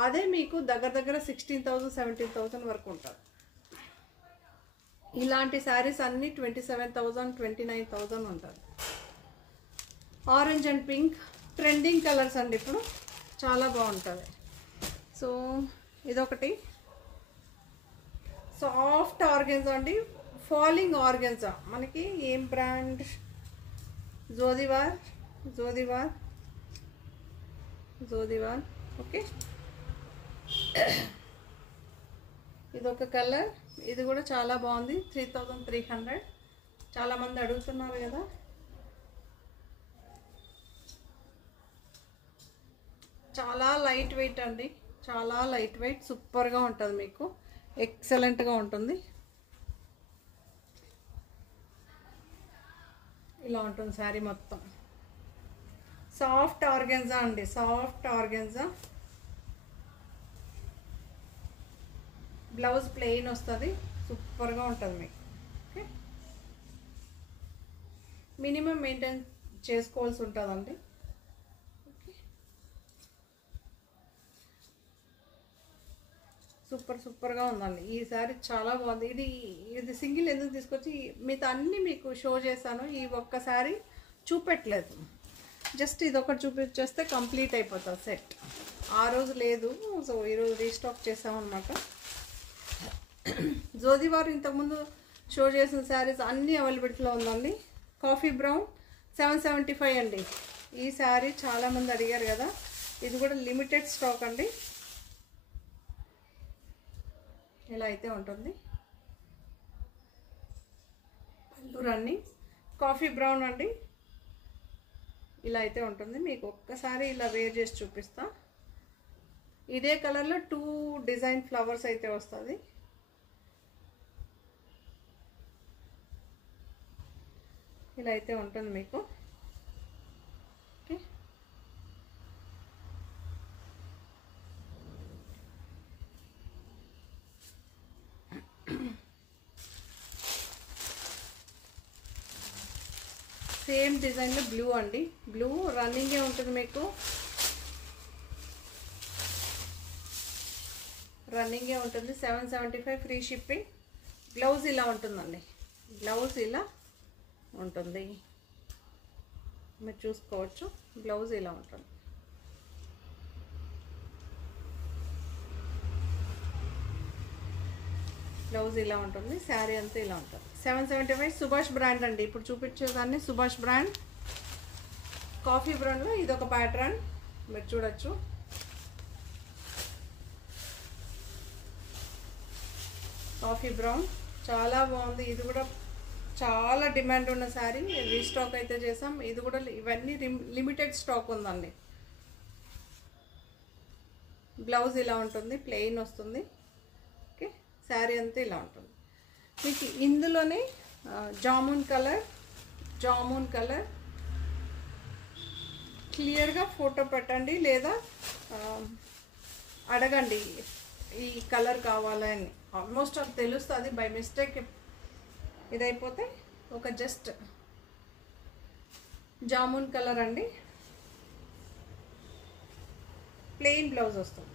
అదే మీకు దగ్గర 16,000 17,000 వరకు ఉంటుంది. ఇలాంటి శారీస్ అన్నీ 27,000 29,000 ఉంటుంది. Orange and pink trending colours అండి, ఇప్పుడు చాలా బాగుంటుంది. సో ఇదొకటి సాఫ్ట్ ఆర్గెన్జా అండి, ఫాలింగ్ ఆర్గెన్జా. మనకి ఏం బ్రాండ్, జోదివార్. ఓకే, ఇదొక కలర్, ఇది కూడా చాలా బాగుంది. 3,300. చాలామంది అడుగుతున్నారు కదా. చాలా లైట్ వెయిట్ అండి, చాలా లైట్ వెయిట్, సూపర్గా ఉంటుంది, మీకు ఎక్సలెంట్గా ఉంటుంది. ఇలా ఉంటుంది శారీ మొత్తం. సాఫ్ట్ ఆర్గెన్జా అండి, సాఫ్ట్ ఆర్గెన్జా. బ్లౌజ్ ప్లెయిన్ వస్తుంది, సూపర్గా ఉంటుంది మీకు. ఓకే, మినిమం మెయింటైన్ చేసుకోవాల్సి ఉంటుందండి. సూపర్గా ఉందండి ఈ శారీ, చాలా బాగుంది. ఇది సింగిల్ ఎందుకు తీసుకొచ్చి మిగతా అన్నీ మీకు షో చేశాను, ఈ ఒక్క శారీ చూపెట్టలేదు. జస్ట్ ఇది ఒకటి చూపించేస్తే కంప్లీట్ అయిపోతుంది సెట్. ఆ రోజు లేదు, సో ఈరోజు రీస్టాక్ చేసామన్నమాట. జోదివారు ఇంతకుముందు షో చేసిన శారీస్ అన్నీ అవైలబిలిటీలో ఉందండి. కాఫీ బ్రౌన్ 775 అండి. ఈ శారీ చాలామంది అడిగారు కదా, ఇది కూడా లిమిటెడ్ స్టాక్ అండి. ఇలా అయితే ఉంటుంది. పళ్ళు రన్నింగ్ కాఫీ బ్రౌన్ అండి, ఇలా అయితే ఉంటుంది. మీకు ఒక్కసారి ఇలా వేర్ చేసి చూపిస్తా. ఇదే కలర్లో 2 డిజైన్ ఫ్లవర్స్ అయితే వస్తుంది. ఇలా అయితే ఉంటుంది మీకు. ఓకే, సేమ్ డిజైన్లో బ్లూ అండి, బ్లూ రన్నింగే ఉంటుంది మీకు, రన్నింగే ఉంటుంది. 775 ఫ్రీ షిప్పింగ్. బ్లౌజ్ ఇలా ఉంటుందండి, బ్లౌజ్ ఇలా ఉంటుంది, మీరు చూసుకోవచ్చు. బ్లౌజ్ ఇలా ఉంటుంది. బ్లౌజ్ ఇలా ఉంటుంది, శారీ అంతా ఇలా ఉంటుంది. 775 సుభాష్ బ్రాండ్ అండి. ఇప్పుడు చూపించేదాన్ని సుభాష్ బ్రాండ్. కాఫీ బ్రౌన్లో ఇదొక ప్యాటర్న్ మీరు చూడొచ్చు. కాఫీ బ్రౌన్ చాలా బాగుంది. ఇది కూడా చాలా డిమాండ్ ఉన్న శారీ, రీస్టాక్ అయితే చేసాం. ఇది కూడా ఇవన్నీ లిమిటెడ్ స్టాక్ ఉందండి. బ్లౌజ్ ఇలా ఉంటుంది, ప్లెయిన్ వస్తుంది. ఓకే, శారీ అంతా ఇలా ఉంటుంది మీకు. ఇందులోనే జామున్ కలర్ క్లియర్గా ఫోటో పెట్టండి, లేదా అడగండి ఈ కలర్ కావాలని. ఆల్మోస్ట్ అది తెలుస్తుంది. బై మిస్టేక్ ఇదైపోతే ఒక జస్ట్ జామున్ కలర్ అండి, ప్లెయిన్ బ్లౌజ్ వస్తుంది.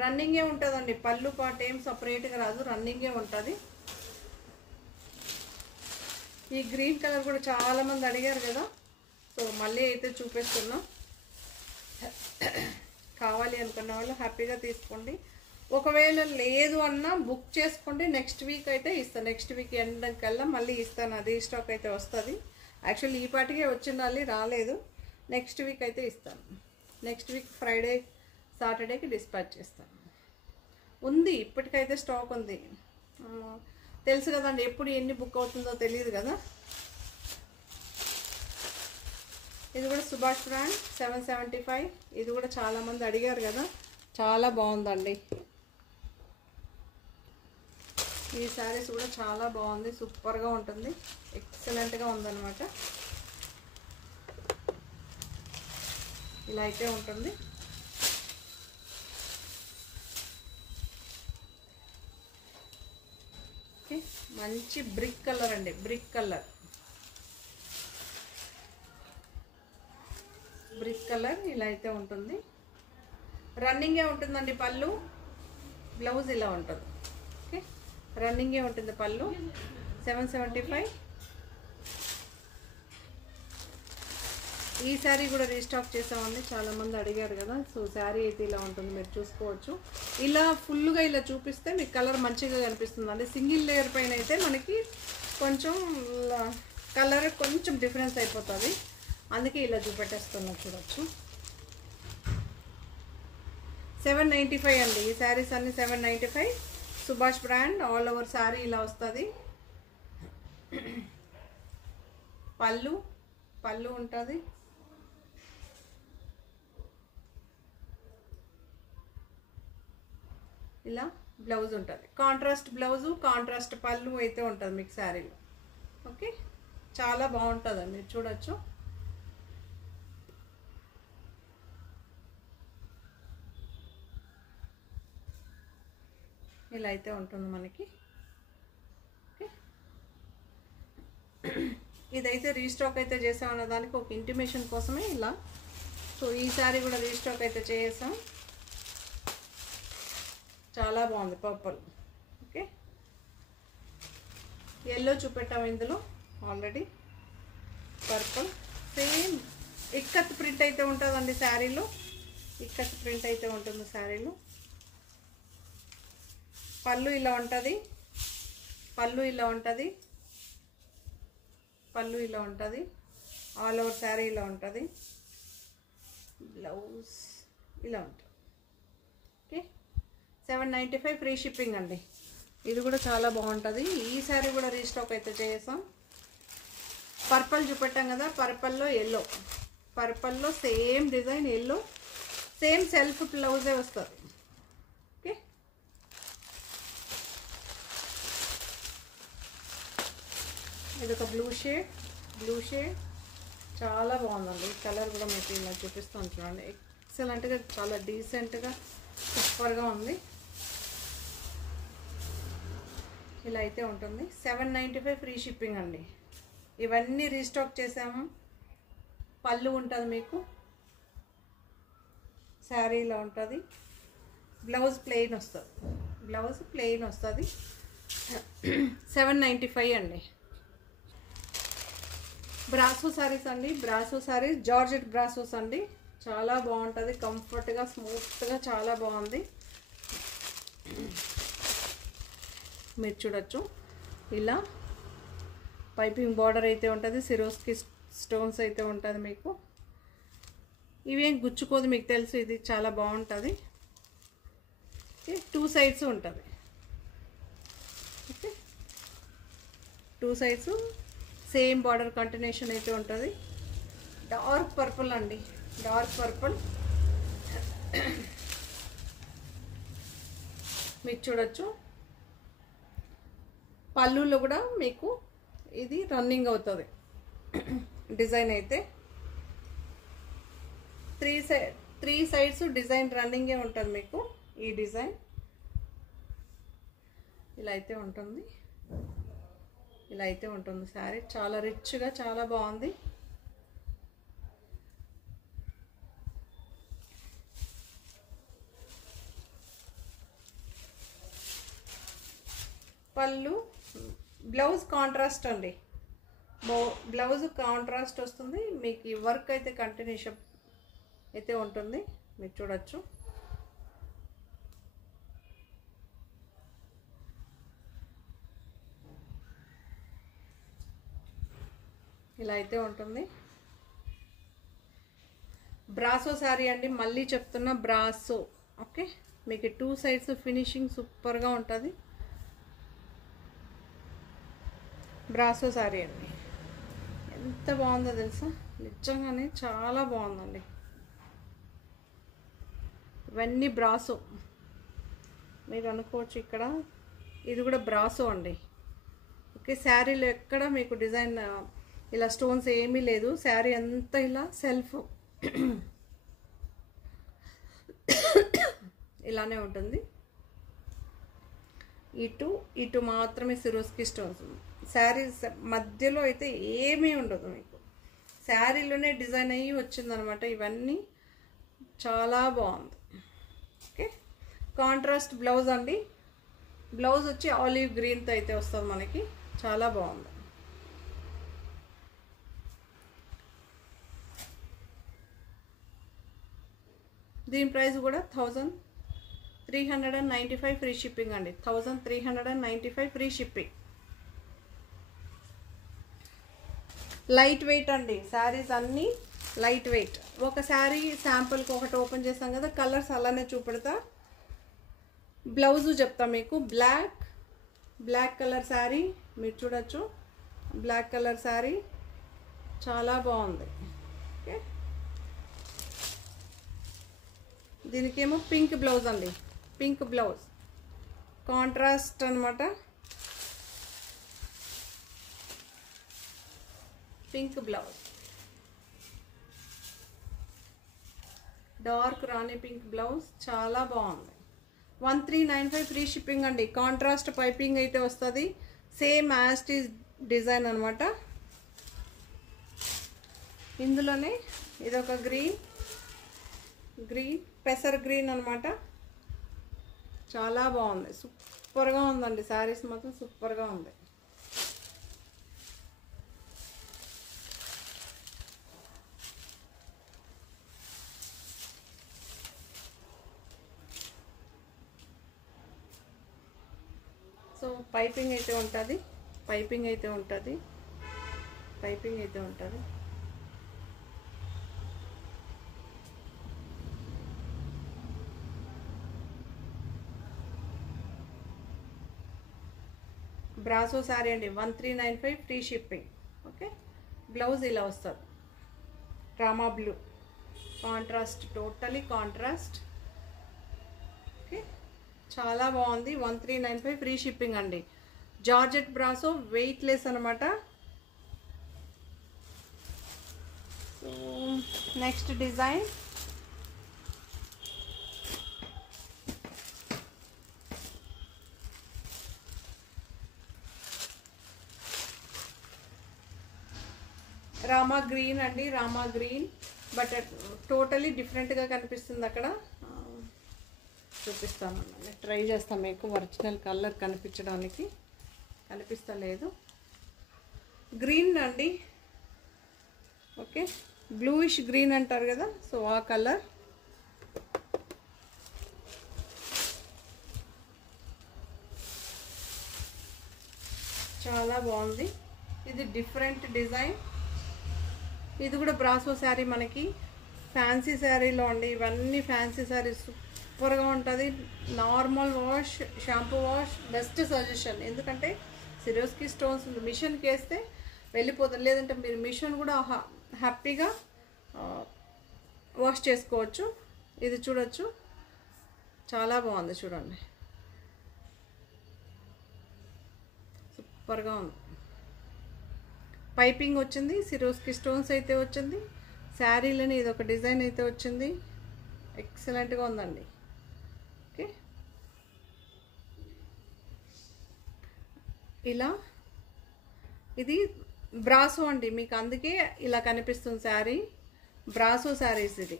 రన్నింగే ఉంటుందండి, పళ్ళు పాట ఏం సపరేట్గా రాదు, రన్నింగే ఉంటుంది. ఈ గ్రీన్ కలర్ కూడా చాలామంది అడిగారు కదా, సో మళ్ళీ అయితే చూపిస్తున్నాం. కావాలి అనుకున్న వాళ్ళు హ్యాపీగా తీసుకోండి. ఒకవేళ లేదు అన్నా బుక్ చేసుకోండి, నెక్స్ట్ వీక్ అయితే ఇస్తాను. నెక్స్ట్ వీక్ ఎండ్ కల్లా మళ్ళీ ఇస్తాను, అది స్టాక్ అయితే వస్తుంది. యాక్చువల్లీ ఈ పాటికే వచ్చిండాలి, రాలేదు. నెక్స్ట్ వీక్ అయితే ఇస్తాను. నెక్స్ట్ వీక్ ఫ్రైడే సాటర్డేకి డిస్పాచ్ చేస్తాను. ఉంది, ఇప్పటికైతే స్టాక్ ఉంది. తెలుసు కదండి, ఎప్పుడు ఎన్ని బుక్ అవుతుందో తెలియదు కదా. ఇది కూడా సుభాష్ బ్రాండ్ 775. ఇది కూడా చాలామంది అడిగారు కదా, చాలా బాగుందండి. ఈ శారీస్ కూడా చాలా బాగుంది, సూపర్గా ఉంటుంది, ఎక్సలెంట్గా ఉందన్నమాట. ఇలా అయితే ఉంటుంది. ఓకే, మంచి బ్రిక్ కలర్ అండి, బ్రిక్ కలర్. బ్రిక్ కలర్ ఇలా అయితే ఉంటుంది. రన్నింగే ఉంటుందండి పళ్ళు, బ్లౌజ్ ఇలా ఉంటుంది. ఓకే, రన్నింగే ఉంటుంది పళ్ళు. 775. ఈ శారీ కూడా రీస్టాక్ చేసామండి, చాలామంది అడిగారు కదా. సో శారీ అయితే ఇలా ఉంటుంది, మీరు చూసుకోవచ్చు. ఇలా ఫుల్గా ఇలా చూపిస్తే మీకు కలర్ మంచిగా కనిపిస్తుందండి. సింగిల్ లేయర్ పైన అయితే మనకి కొంచెం కలర్ కొంచెం డిఫరెన్స్ అయిపోతుంది, అందుకే ఇలా చూపెట్టేస్తున్నాం, చూడొచ్చు. 795 అండి. ఈ శారీస్ అన్ని 795. Subhash brand, all over sari ఇలా వస్తుంది. పళ్ళు ఉంటుంది. ఇలా బ్లౌజ్ ఉంటుంది, కాంట్రాస్ట్ బ్లౌజు, కాంట్రాస్ట్ పళ్ళు అయితే ఉంటుంది మీకు శారీలో. ఓకే, చాలా బాగుంటుందండి, మీరు చూడొచ్చు. ఇలా అయితే ఉంటుంది మనకి. ఓకే, ఇదైతే రీస్టాక్ అయితే చేసామన్న దానికి ఒక ఇంటిమేషన్ కోసమే ఇలా. సో ఈ శారీ కూడా రీస్టాక్ అయితే చేసాం, చాలా బాగుంది, పర్పుల్. ఓకే, ఎల్లో చూపెట్టాము ఇందులో already. Purple same ikat print అయితే ఉంటుందండి శారీలో, ఇక్కత్ ప్రింట్ అయితే ఉంటుంది శారీలో. పళ్ళు ఇలా ఉంటుంది, పళ్ళు ఇలా ఉంటుంది, పళ్ళు ఇలా ఉంటుంది, ఆల్ ఓవర్ శారీ ఇలా ఉంటుంది, బ్లౌజ్ ఇలా ఉంటుంది. ఓకే, 795 ఫ్రీ షిప్పింగ్ అండి. ఇది కూడా చాలా బాగుంటుంది. ఈ శారీ కూడా రీస్టాక్ అయితే చేసాం. పర్పుల్ చూపెట్టాం కదా, పర్పుల్లో ఎల్లో, పర్పుల్లో same design yellow, same self బ్లౌజే వస్తుంది. ఓకే, ఇది ఒక బ్లూ షేడ్, చాలా బాగుందండి. ఈ కలర్ కూడా మీకు ఇలా చూపిస్తాను చూడండి, ఎక్సలెంట్గా, చాలా డీసెంట్గా, సూపర్గా ఉంది. ఇలా అయితే ఉంటుంది. 795 ఫ్రీ షిప్పింగ్ అండి. ఇవన్నీ రీస్టాక్ చేసాము. పళ్ళు ఉంటుంది మీకు, శారీ ఇలా ఉంటుంది, బ్లౌజ్ ప్లెయిన్ వస్తుంది, బ్లౌజ్ ప్లెయిన్ వస్తుంది. 795 అండి. బ్రాసో శారీస్ అండి, బ్రాసో శారీస్, జార్జెట్ బ్రాసోస్ అండి, చాలా బాగుంటుంది, కంఫర్ట్గా, స్మూత్గా, చాలా బాగుంది. మీరు చూడొచ్చు, ఇలా పైపింగ్ బార్డర్ అయితే ఉంటుంది, సిరోస్కి స్టోన్స్ అయితే ఉంటుంది మీకు. ఇవేం గుచ్చుకోదు, మీకు తెలుసు, ఇది చాలా బాగుంటుంది. ఓకే, 2 సైడ్స్ ఉంటుంది. Okay, 2 sides same border continuation అయితే ఉంటుంది. డార్క్ పర్పుల్ అండి, డార్క్ పర్పుల్. మీకు చూడొచ్చు, పళ్ళులో కూడా మీకు ఇది రన్నింగ్ అవుతుంది డిజైన్ అయితే. 3 సైడ్స్ డిజైన్ రన్నింగే ఉంటుంది మీకు. ఈ డిజైన్ ఇలా అయితే ఉంటుంది, ఇలా అయితే ఉంటుంది శారీ. చాలా రిచ్గా, చాలా బాగుంది. పళ్ళు, బ్లౌజ్ కాంట్రాస్ట్ అండి, బ్లౌజ్ కాంట్రాస్ట్ వస్తుంది మీకు. ఈ వర్క్ అయితే కంటిన్యూషన్ అయితే ఉంటుంది, మీరు చూడొచ్చు. ఇలా అయితే ఉంటుంది. బ్రాసో శారీ అండి, మళ్ళీ చెప్తున్నా బ్రాసో. ఓకే, మీకు 2 సైడ్స్ ఫినిషింగ్ సూపర్గా ఉంటుంది. బ్రాసో శారీ అండి, ఎంత బాగుందో తెలుసా, నిజంగానే చాలా బాగుందండి. ఇవన్నీ బ్రాసో. మీరు అనుకోవచ్చు ఇక్కడ ఇది కూడా బ్రాసో అండి. ఓకే, శారీలో ఎక్కడ మీకు డిజైన్ ఇలా స్టోన్స్ ఏమీ లేదు. శారీ అంతా ఇలా సెల్ఫ్ ఇలానే ఉంటుంది. ఇటు మాత్రమే సిరోస్కి స్టోన్స్. శారీ మధ్యలో అయితే ఏమీ ఉండదు మీకు. శారీలోనే డిజైన్ అయ్యి వచ్చిందనమాట. ఇవన్నీ చాలా బాగుంది. ఓకే, కాంట్రాస్ట్ బ్లౌజ్ అండి. బ్లౌజ్ వచ్చి ఆలివ్ గ్రీన్తో అయితే వస్తుంది మనకి. చాలా బాగుంది. దీని ప్రైస్ కూడా 1395 ఫ్రీ షిప్పింగ్ అండి. 1395 ఫ్రీ షిప్పింగ్. లైట్ వెయిట్ అండి, శారీస్ అన్నీ లైట్ వెయిట్. ఒక శారీ శాంపుల్కి ఒకటి ఓపెన్ చేస్తాం కదా, కలర్స్ అలానే చూపెడతా. బ్లౌజు చెప్తా మీకు. బ్లాక్ కలర్ శారీ మీరు చూడొచ్చు. బ్లాక్ కలర్ శారీ చాలా బాగుంది. ఓకే, దీనికేమో పింక్ బ్లౌజ్ అండి. పింక్ బ్లౌజ్ కాంట్రాస్ట్ అనమాట. పింక్ బ్లౌజ్, డార్క్ రాణి పింక్ బ్లౌజ్ చాలా బాగుంది. 1395 ఫ్రీ షిప్పింగ్ అండి. కాంట్రాస్ట్ పైపింగ్ అయితే వస్తుంది. సేమ్ యాస్టీస్ డిజైన్ అనమాట. ఇందులోనే ఇదొక గ్రీన్ పెసర్ గ్రీన్ అనమాట. చాలా బాగుంది, సూపర్గా ఉందండి. శారీస్ మాత్రం సూపర్గా ఉంది. సో పైపింగ్ అయితే ఉంటుంది. బ్రాసో శారీ అండి, 1395 ఫ్రీ షిప్పింగ్. ఓకే, బ్లౌజ్ ఇలా వస్తుంది. Rama blue contrast, totally contrast. Okay, చాలా బాగుంది. 1395 ఫ్రీ షిప్పింగ్ అండి. జార్జెట్ బ్రాసో, వెయిట్ లెస్ అనమాట. So next design Rama green అండి. రామా గ్రీన్, బట్ టోటలీ డిఫరెంట్గా కనిపిస్తుంది. అక్కడ చూపిస్తాను, ట్రై చేస్తాను మీకు ఒరిజినల్ కలర్ కనిపించడానికి. కనిపిస్తలేదు. గ్రీన్ అండి. ఓకే, బ్లూయిష్ గ్రీన్ అంటారు కదా, సో ఆ కలర్. చాలా బాగుంది. ఇది డిఫరెంట్ డిజైన్. ఇది కూడా బ్రాసో శారీ మనకి. ఫ్యాన్సీ శారీలో అండి. ఇవన్నీ ఫ్యాన్సీ శారీస్, సూపర్గా ఉంటుంది. Normal wash, shampoo wash best suggestion. ఎందుకంటే సిరోస్కి స్టోన్స్ మిషన్కి వేస్తే వెళ్ళిపోతుంది. లేదంటే మీరు మిషన్ కూడా హ్యాపీగా వాష్ చేసుకోవచ్చు. ఇది చూడొచ్చు, చాలా బాగుంది. చూడండి, సూపర్గా ఉంది. పైపింగ్ వచ్చింది, సిరోస్కి స్టోన్స్ అయితే వచ్చింది. శారీలని ఇది ఒక డిజైన్ అయితే వచ్చింది. ఎక్సలెంట్గా ఉందండి. ఓకే, ఇలా ఇది బ్రాసో అండి. మీకు అందుకే ఇలా కనిపిస్తుంది శారీ. బ్రాసో శారీస్, ఇది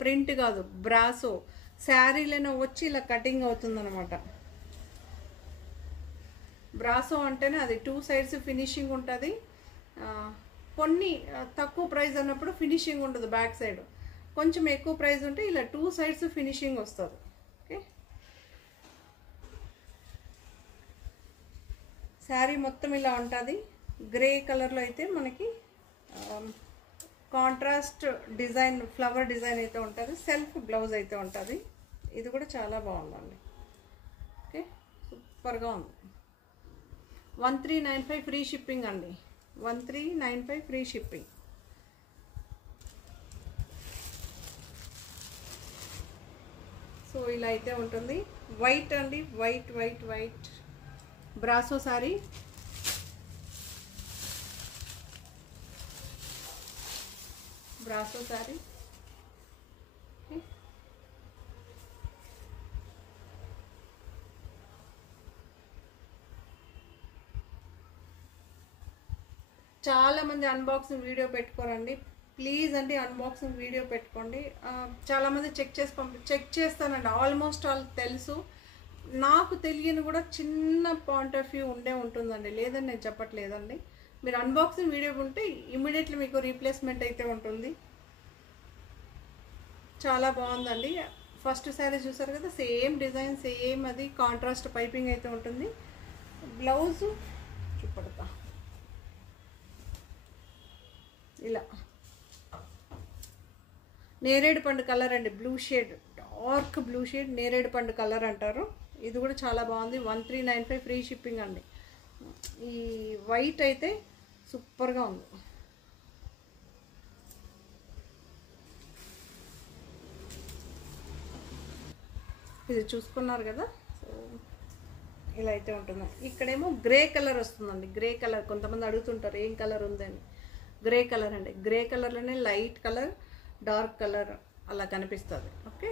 ప్రింట్ కాదు, బ్రాసో. శారీలను వచ్చి ఇలా కటింగ్ అవుతుందన్నమాట. బ్రాసో అంటేనే అది 2 సైడ్స్ ఫినిషింగ్ ఉంటుంది. కొన్ని తక్కువ ప్రైస్ అన్నప్పుడు ఫినిషింగ్ ఉండదు. బ్యాక్ సైడ్ కొంచెం ఎక్కువ ప్రైస్ ఉంటే ఇలా 2 సైడ్స్ ఫినిషింగ్ వస్తుంది. ఓకే, శారీ మొత్తం ఇలా ఉంటుంది. గ్రే కలర్లో అయితే మనకి కాంట్రాస్ట్ డిజైన్, ఫ్లవర్ డిజైన్ అయితే ఉంటుంది, సెల్ఫ్ బ్లౌజ్ అయితే ఉంటుంది. ఇది కూడా చాలా బాగుందండి. ఓకే, సూపర్గా ఉంది. 1395 ఫ్రీ షిప్పింగ్ అండి. 1395 ఫ్రీ షిప్పింగ్. సో ఇలా అయితే ఉంటుంది. వైట్ అండి, white white white brasso sorry. Brasso sorry. చాలామంది అన్బాక్సింగ్ వీడియో పెట్టుకోరండి. ప్లీజ్ అండి అన్బాక్సింగ్ వీడియో పెట్టుకోండి. చాలామంది చెక్ చేస్తానండి. ఆల్మోస్ట్ ఆల్ తెలుసు. నాకు తెలియని కూడా చిన్న పాయింట్ ఆఫ్ వ్యూ ఉంటుందండి, లేదని నేను చెప్పట్లేదండి. మీరు అన్బాక్సింగ్ వీడియో ఉంటే ఇమీడియట్లీ మీకు రీప్లేస్మెంట్ అయితే ఉంటుంది. చాలా బాగుందండి. ఫస్ట్ శారీ చూసారు కదా, సేమ్ డిజైన్, సేమ్ అది కాంట్రాస్ట్ పైపింగ్ అయితే ఉంటుంది. బ్లౌజు చూపడతా ఇలా నేరేడు పండు కలర్ అండి, blue shade, dark blue shade, నేరేడు పండు కలర్ అంటారు. ఇది కూడా చాలా బాగుంది. 1395 ఫ్రీ షిప్పింగ్ అండి. ఈ వైట్ అయితే సూపర్గా ఉంది. ఇది చూసుకున్నారు కదా. సో ఇలా అయితే ఉంటుంది. ఇక్కడేమో గ్రే కలర్ వస్తుందండి. గ్రే కలర్ కొంతమంది అడుగుతుంటారు ఏం కలర్ ఉందని. గ్రే కలర్ అండి. గ్రే కలర్లోనే లైట్ కలర్, డార్క్ కలర్ అలా కనిపిస్తుంది. ఓకే,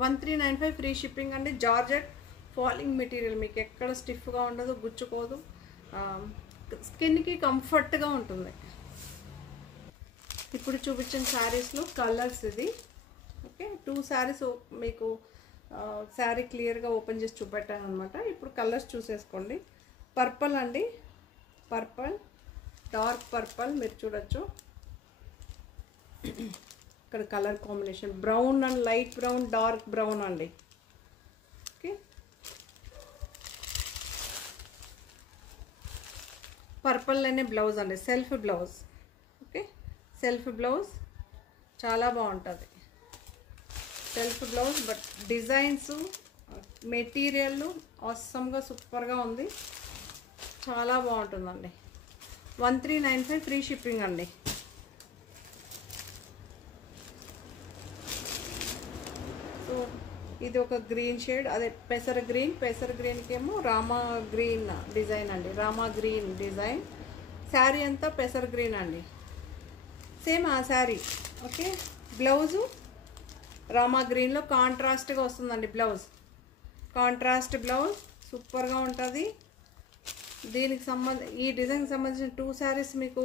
1395 ఫ్రీ షిప్పింగ్ అండి. జార్జెట్ ఫాలింగ్ మెటీరియల్, మీకు ఎక్కడ స్టిఫ్గా ఉండదు, గుచ్చుకోదు, స్కిన్కి కంఫర్ట్గా ఉంటుంది. ఇప్పుడు చూపించిన శారీస్లో కలర్స్ ఇది. ఓకే, 2 శారీస్ మీకు శారీ క్లియర్గా ఓపెన్ చేసి చూపెట్టాను అనమాట. ఇప్పుడు కలర్స్ చూసేసుకోండి. పర్పుల్ అండి, పర్పుల్, డార్క్ పర్పుల్ మీరు చూడొచ్చు. ఇక్కడ colour combination brown and light brown, dark brown అండి. ఓకే, పర్పుల్లోనే బ్లౌజ్ అండి, self blouse. Okay, self blouse చాలా బాగుంటుంది. Self blouse, but designs, material అవసరంగా సూపర్గా ఉంది. చాలా బాగుంటుందండి. 1395 ఫ్రీ షిప్పింగ్ అండి. సో ఇది ఒక గ్రీన్ షేడ్, అదే పెసర గ్రీన్. పెసర గ్రీన్కి ఏమో రామా గ్రీన్ డిజైన్ అండి, రామా గ్రీన్ డిజైన్. శారీ అంతా పెసర గ్రీన్ అండి, సేమ్ ఆ శారీ. ఓకే, బ్లౌజు రామా గ్రీన్లో కాంట్రాస్ట్గా వస్తుందండి. బ్లౌజ్ కాంట్రాస్ట్ బ్లౌజ్ సూపర్గా ఉంటుంది. దీనికి ఈ డిజైన్కి సంబంధించిన 2 శారీస్ మీకు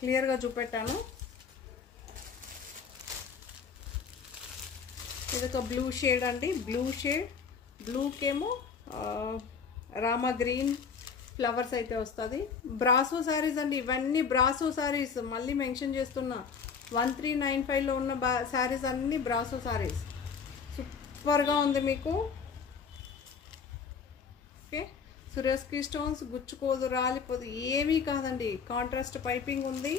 క్లియర్గా చూపెట్టాను. ఇది ఒక బ్లూ షేడ్ అండి, బ్లూ షేడ్. బ్లూకేమో రామా గ్రీన్ ఫ్లవర్స్ అయితే వస్తుంది. బ్రాసో శారీస్ అండి, ఇవన్నీ బ్రాసో శారీస్. మళ్ళీ మెన్షన్ చేస్తున్నా, 1395లో ఉన్న శారీస్ అన్నీ బ్రాసో శారీస్. సూపర్గా ఉంది మీకు. ఓకే, సురేష్కి స్టోన్స్, గుచ్చుకోదు, రాలిపోదు, ఏమీ కాదండి. కాంట్రాస్ట్ పైపింగ్ ఉంది,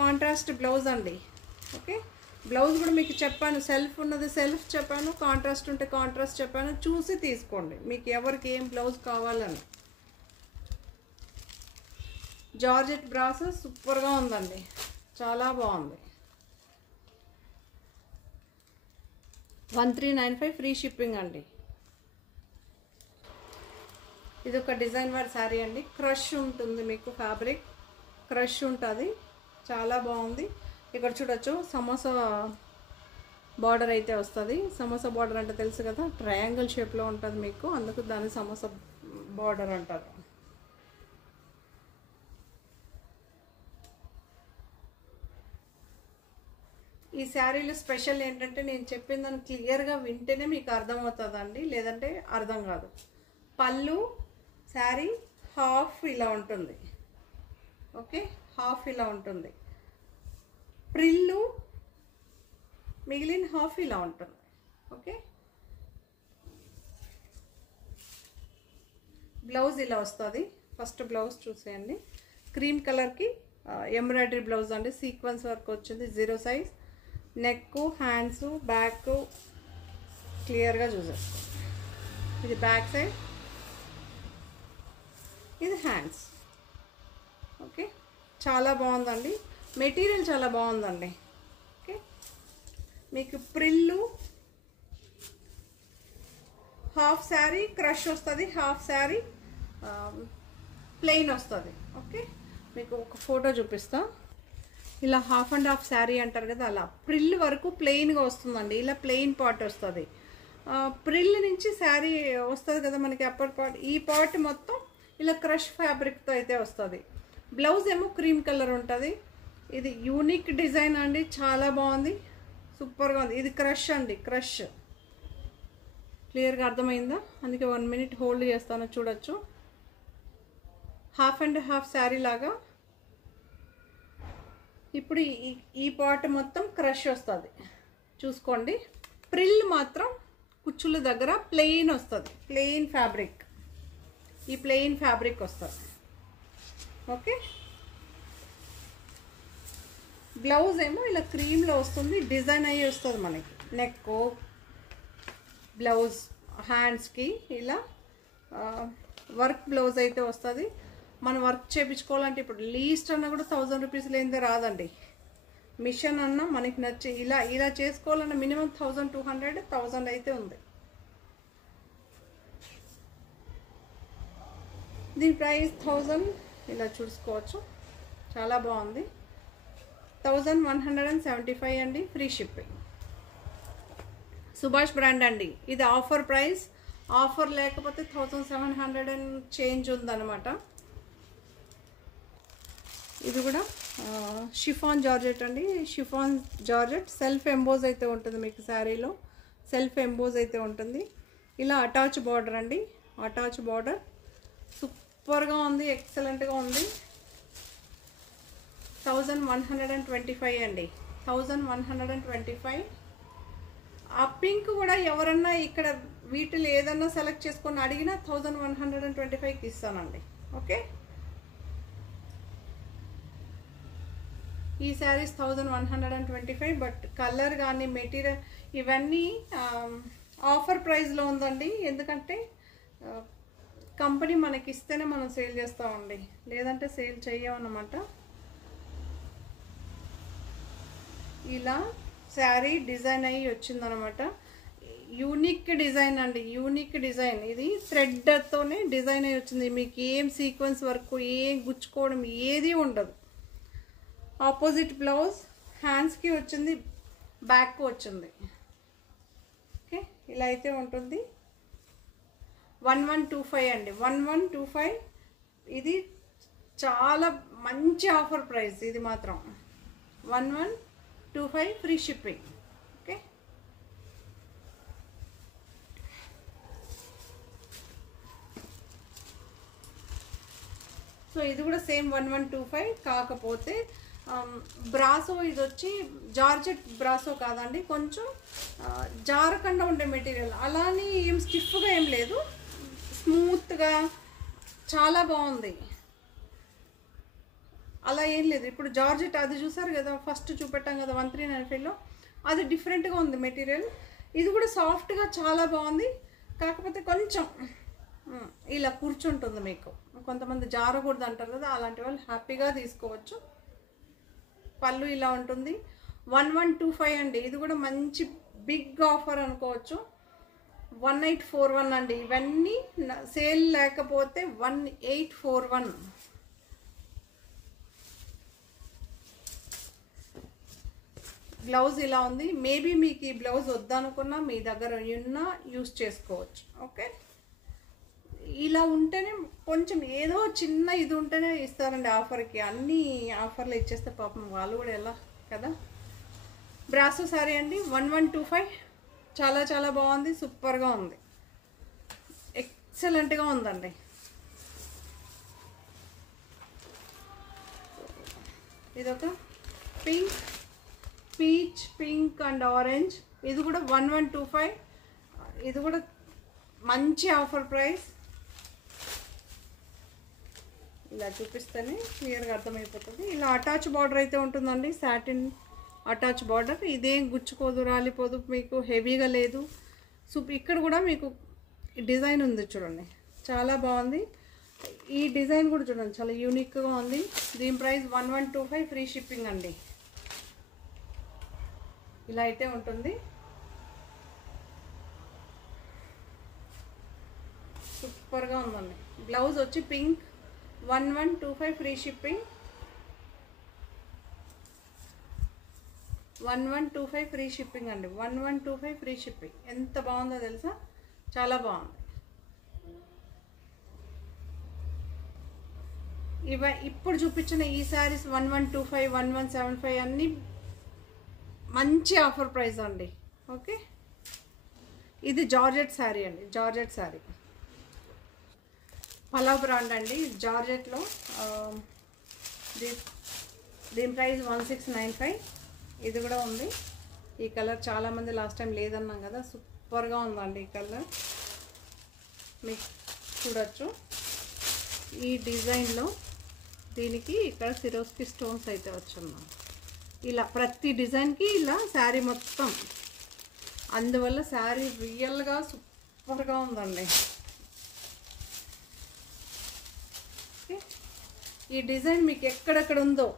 కాంట్రాస్ట్ బ్లౌజ్ అండి. ఓకే, బ్లౌజ్ కూడా మీకు చెప్పాను, సెల్ఫ్ ఉన్నది సెల్ఫ్ చెప్పాను, కాంట్రాస్ట్ ఉంటే కాంట్రాస్ట్ చెప్పాను. చూసి తీసుకోండి మీకు ఎవరికి ఏం బ్లౌజ్ కావాలని. జార్జెట్ బ్రాసో సూపర్గా ఉందండి, చాలా బాగుంది. 1395 ఫ్రీ షిప్పింగ్ అండి. ఇది ఒక డిజైన్ వేర్ శారీ అండి. క్రష్ ఉంటుంది మీకు, ఫ్యాబ్రిక్ క్రష్ ఉంటుంది, చాలా బాగుంది. ఇక్కడ చూడొచ్చు సమోసా బార్డర్ అయితే వస్తుంది. సమోసా బార్డర్ అంటే తెలుసు కదా, ట్రయాంగిల్ షేప్లో ఉంటుంది మీకు, అందుకు దాన్ని సమోసా బార్డర్ అంటారు. ఈ శారీలో స్పెషల్ ఏంటంటే, నేను చెప్పిన దాన్ని క్లియర్గా వింటేనే మీకు అర్థమవుతుందండి, లేదంటే అర్థం కాదు. పళ్ళు శారీ హాఫ్ ఇలా ఉంటుంది. ఓకే, హాఫ్ ఇలా ఉంటుంది. ప్రిల్లు మిగిలిన హాఫ్ ఇలా ఉంటుంది. ఓకే, బ్లౌజ్ ఇలా వస్తుంది. ఫస్ట్ బ్లౌజ్ చూసేయండి. క్రీమ్ కలర్కి ఎంబ్రాయిడరీ బ్లౌజ్ అండి, సీక్వెన్స్ వర్క్ వచ్చింది, 0 సైజ్. నెక్, హ్యాండ్స్, బ్యాక్ క్లియర్గా చూసేస్తాం. ఇది బ్యాక్ సైడ్, ఇది హ్యాండ్స్. ఓకే, చాలా బాగుందండి, మెటీరియల్ చాలా బాగుందండి. ఓకే, మీకు ప్రిల్లు హాఫ్ శారీ క్రష్ వస్తుంది, హాఫ్ శారీ ప్లెయిన్ వస్తుంది. ఓకే, మీకు ఒక ఫోటో చూపిస్తా. ఇలా హాఫ్ అండ్ హాఫ్ శారీ అంటారు కదా, అలా ప్రిల్ వరకు ప్లెయిన్గా వస్తుందండి. ఇలా ప్లెయిన్ పార్ట్ వస్తుంది. ప్రిల్ నుంచి శారీ వస్తుంది కదా మనకి అప్పర్ పార్ట్, ఈ పార్ట్ మొత్తం ఇలా క్రష్ ఫ్యాబ్రిక్తో అయితే వస్తుంది. బ్లౌజ్ ఏమో క్రీమ్ కలర్ ఉంటుంది. ఇది యూనిక్ డిజైన్ అండి, చాలా బాగుంది, సూపర్గా ఉంది. ఇది క్రష్ అండి, క్రష్. క్లియర్గా అర్థమైందా? అందుకే 1 మినిట్ హోల్డ్ చేస్తాను, చూడొచ్చు. హాఫ్ అండ్ హాఫ్ శారీ లాగా. ఇప్పుడు ఈ పార్ట్ మొత్తం క్రష్ వస్తుంది, చూసుకోండి. ప్రిల్ మాత్రం కుచ్చుల దగ్గర ప్లెయిన్ వస్తుంది, ప్లెయిన్ ఫ్యాబ్రిక్. ఈ ప్లెయిన్ ఫ్యాబ్రిక్ వస్తుంది. ఓకే, బ్లౌజ్ ఏమో ఇలా క్రీమ్లో వస్తుంది, డిజైన్ అయ్యి వస్తుంది మనకి. నెక్, బ్లౌజ్, హ్యాండ్స్కి ఇలా వర్క్ బ్లౌజ్ అయితే వస్తుంది. మనం వర్క్ చేయించుకోవాలంటే ఇప్పుడు లీస్ట్ అన్నా కూడా 1000 రూపీస్ లేనిదే రాదండి. మిషన్ అన్నా మనకి నచ్చి ఇలా చేసుకోవాలన్నా మినిమం 1200, 1000 అయితే ఉంది. దీని ప్రైస్ 1000. ఇలా చూసుకోవచ్చు, చాలా బాగుంది. 1175 అండి, ఫ్రీ షిప్పింగ్. సుభాష్ బ్రాండ్ అండి, ఇది ఆఫర్ ప్రైస్. ఆఫర్ లేకపోతే 1700 అండ్ చేంజ్ ఉందన్నమాట. ఇది కూడా షిఫాన్ జార్జెట్ అండి, షిఫాన్ జార్జెట్. సెల్ఫ్ ఎంబోజ్ అయితే ఉంటుంది మీకు శారీలో, సెల్ఫ్ ఎంబోజ్ అయితే ఉంటుంది. ఇలా అటాచ్ బార్డర్ అండి, అటాచ్ బార్డర్ సూపర్గా ఉంది, ఎక్సలెంట్గా ఉంది. 1125 అండి, 1125. ఆ పింక్ కూడా ఎవరన్నా ఇక్కడ వీటిలో ఏదన్నా సెలెక్ట్ చేసుకొని అడిగినా 1125కి ఇస్తానండి. ఓకే, ఈ శారీస్ 1125. బట్ కలర్ కానీ మెటీరియల్ ఇవన్నీ ఆఫర్ ప్రైస్లో ఉందండి. ఎందుకంటే కంపెనీ మనకి ఇస్తేనే మనం సేల్ చేస్తామండి, లేదంటే సేల్ చేయమన్నమాట. ఇలా శారీ డిజైన్ అయ్యి వచ్చిందనమాట. యూనిక్ డిజైన్ అండి, యూనిక్ డిజైన్. ఇది థ్రెడ్తోనే డిజైన్ అయ్యి వచ్చింది. మీకు ఏం సీక్వెన్స్ వర్క్, ఏం గుచ్చుకోవడం ఏది ఉండదు. ఆపోజిట్ బ్లౌజ్, హ్యాండ్స్కి వచ్చింది, బ్యాక్కి వచ్చింది. ఓకే, ఇలా అయితే ఉంటుంది. 1125 అండి, 1125. ఇది చాలా మంచి ఆఫర్ ప్రైస్, ఇది మాత్రం 1125 ఫ్రీ షిప్పింగ్. ఓకే, సో ఇది కూడా సేమ్ 1125. కాకపోతే బ్రాసో, ఇది వచ్చి జార్జెట్ బ్రాసో కాదండి, కొంచెం జారకుండా ఉండే మెటీరియల్. అలానే ఏం స్టిఫ్గా ఏం లేదు, స్మూత్గా చాలా బాగుంది. అలా ఏం లేదు. ఇప్పుడు జార్జెట్ అది చూసారు కదా, ఫస్ట్ చూపెట్టాం కదా 1395లో, అది డిఫరెంట్గా ఉంది మెటీరియల్. ఇది కూడా సాఫ్ట్గా చాలా బాగుంది. కాకపోతే కొంచెం ఇలా కూర్చుంటుంది మీకు. కొంతమంది జారకూడదు అంటారు కదా, అలాంటి వాళ్ళు హ్యాపీగా తీసుకోవచ్చు. పళ్ళు ఇలా ఉంటుంది. 1125 అండి, ఇది కూడా మంచి బిగ్ ఆఫర్ అనుకోవచ్చు. 1841 అండి. ఇవన్నీ సేల్ లేకపోతే 1841. బ్లౌజ్ ఇలా ఉంది. మేబీ మీకు ఈ బ్లౌజ్ వద్దనుకున్నా మీ దగ్గర ఉన్నా యూస్ చేసుకోవచ్చు. ఓకే, ఇలా ఉంటేనే కొంచెం ఏదో చిన్న ఇది ఉంటేనే ఇస్తారండి ఆఫర్కి. అన్ని ఆఫర్లు ఇచ్చేస్తే పాపం వాళ్ళు కూడా ఎలా కదా. బ్రాసో సారీ అండి, 1125. చాలా చాలా బాగుంది, సూపర్గా ఉంది, ఎక్సలెంట్గా ఉందండి. ఇదొక pink, peach, pink and orange. ఇది కూడా 1125. ఇది కూడా మంచి ఆఫర్ ప్రైస్. ఇలా చూపిస్తేనే క్లియర్గా అర్థమైపోతుంది. ఇలా అటాచ్ బార్డర్ అయితే ఉంటుందండి, సాటిన్ అటాచ్ బార్డర్. ఇదేం గుచ్చుకోదు, రాలిపోదు, మీకు హెవీగా లేదు. ఇక్కడ కూడా మీకు డిజైన్ ఉంది చూడండి, చాలా బాగుంది. ఈ డిజైన్ కూడా చూడండి, చాలా యూనిక్గా ఉంది. దీని ప్రైస్ 1125 ఫ్రీ షిప్పింగ్ అండి. ఇలా అయితే ఉంటుంది. సూపర్గా ఉందండి. బ్లౌజ్ వచ్చి pink, 1125 free shipping. 1125 free shipping అండి. 1125 ఫ్రీ షిప్పింగ్. ఎంత బాగుందో తెలుసా, చాలా బాగుంది. ఇప్పుడు చూపించిన ఈ శారీస్ 1125, 1175 అన్నీ మంచి ఆఫర్ ప్రైస్ అండి. ఓకే, ఇది జార్జెట్ శారీ అండి, జార్జెట్ శారీ. పలావ్ బ్రాండ్ అండి, జార్జెట్లో. దీని ప్రైస్ 1695. ఇది కూడా ఉంది. ఈ కలర్ చాలామంది లాస్ట్ టైం లేదన్నాం కదా, సూపర్గా ఉందండి ఈ కలర్. మీకు చూడొచ్చు ఈ డిజైన్లో. దీనికి ఇక్కడ సిరోస్కి స్టోన్స్ అయితే వచ్చున్నాం. ఇలా ప్రతి డిజైన్కి ఇలా శారీ మొత్తం, అందువల్ల శారీ రియల్గా సూపర్గా ఉందండి. ఈ డిజైన్ మీకు ఎక్కడెక్కడ ఉందో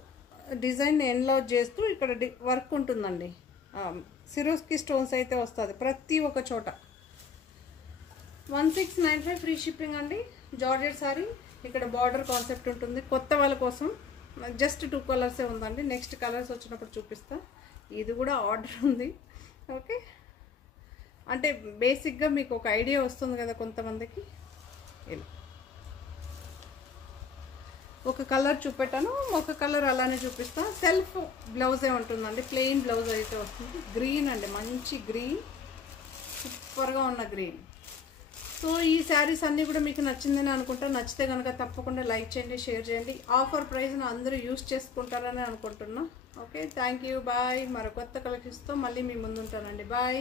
డిజైన్ ఎన్లోడ్ చేస్తూ ఇక్కడ వర్క్ ఉంటుందండి. సిరోస్కి స్టోన్స్ అయితే వస్తుంది ప్రతి ఒక్క చోట. 1695 ఫ్రీ షిప్పింగ్ అండి. జార్జెట్ శారీ. ఇక్కడ బార్డర్ కాన్సెప్ట్ ఉంటుంది. కొత్త వాళ్ళ కోసం జస్ట్ 2 కలర్సే ఉందండి. నెక్స్ట్ కలర్స్ వచ్చినప్పుడు చూపిస్తా. ఇది కూడా ఆర్డర్ ఉంది. ఓకే, అంటే బేసిక్గా మీకు ఒక ఐడియా వస్తుంది కదా కొంతమందికి. ఇలా ఒక కలర్ చూపెట్టాను, ఒక కలర్ అలానే చూపిస్తా. సెల్ఫ్ బ్లౌజే ఉంటుందండి, ప్లెయిన్ బ్లౌజ్ అయితే వస్తుంది. గ్రీన్ అండి, మంచి గ్రీన్, సూపర్గా ఉన్న గ్రీన్. సో ఈ శారీస్ అన్నీ కూడా మీకు నచ్చిందని అనుకుంటా. నచ్చితే కనుక తప్పకుండా లైక్ చేయండి, షేర్ చేయండి. ఆఫర్ ప్రైస్ని అందరూ యూస్ చేసుకుంటారని అనుకుంటున్నా. Okay, thank you, bye. మరో కొత్త కలెక్షన్స్తో మళ్ళీ మీ ముందు ఉంటానండి. బాయ్.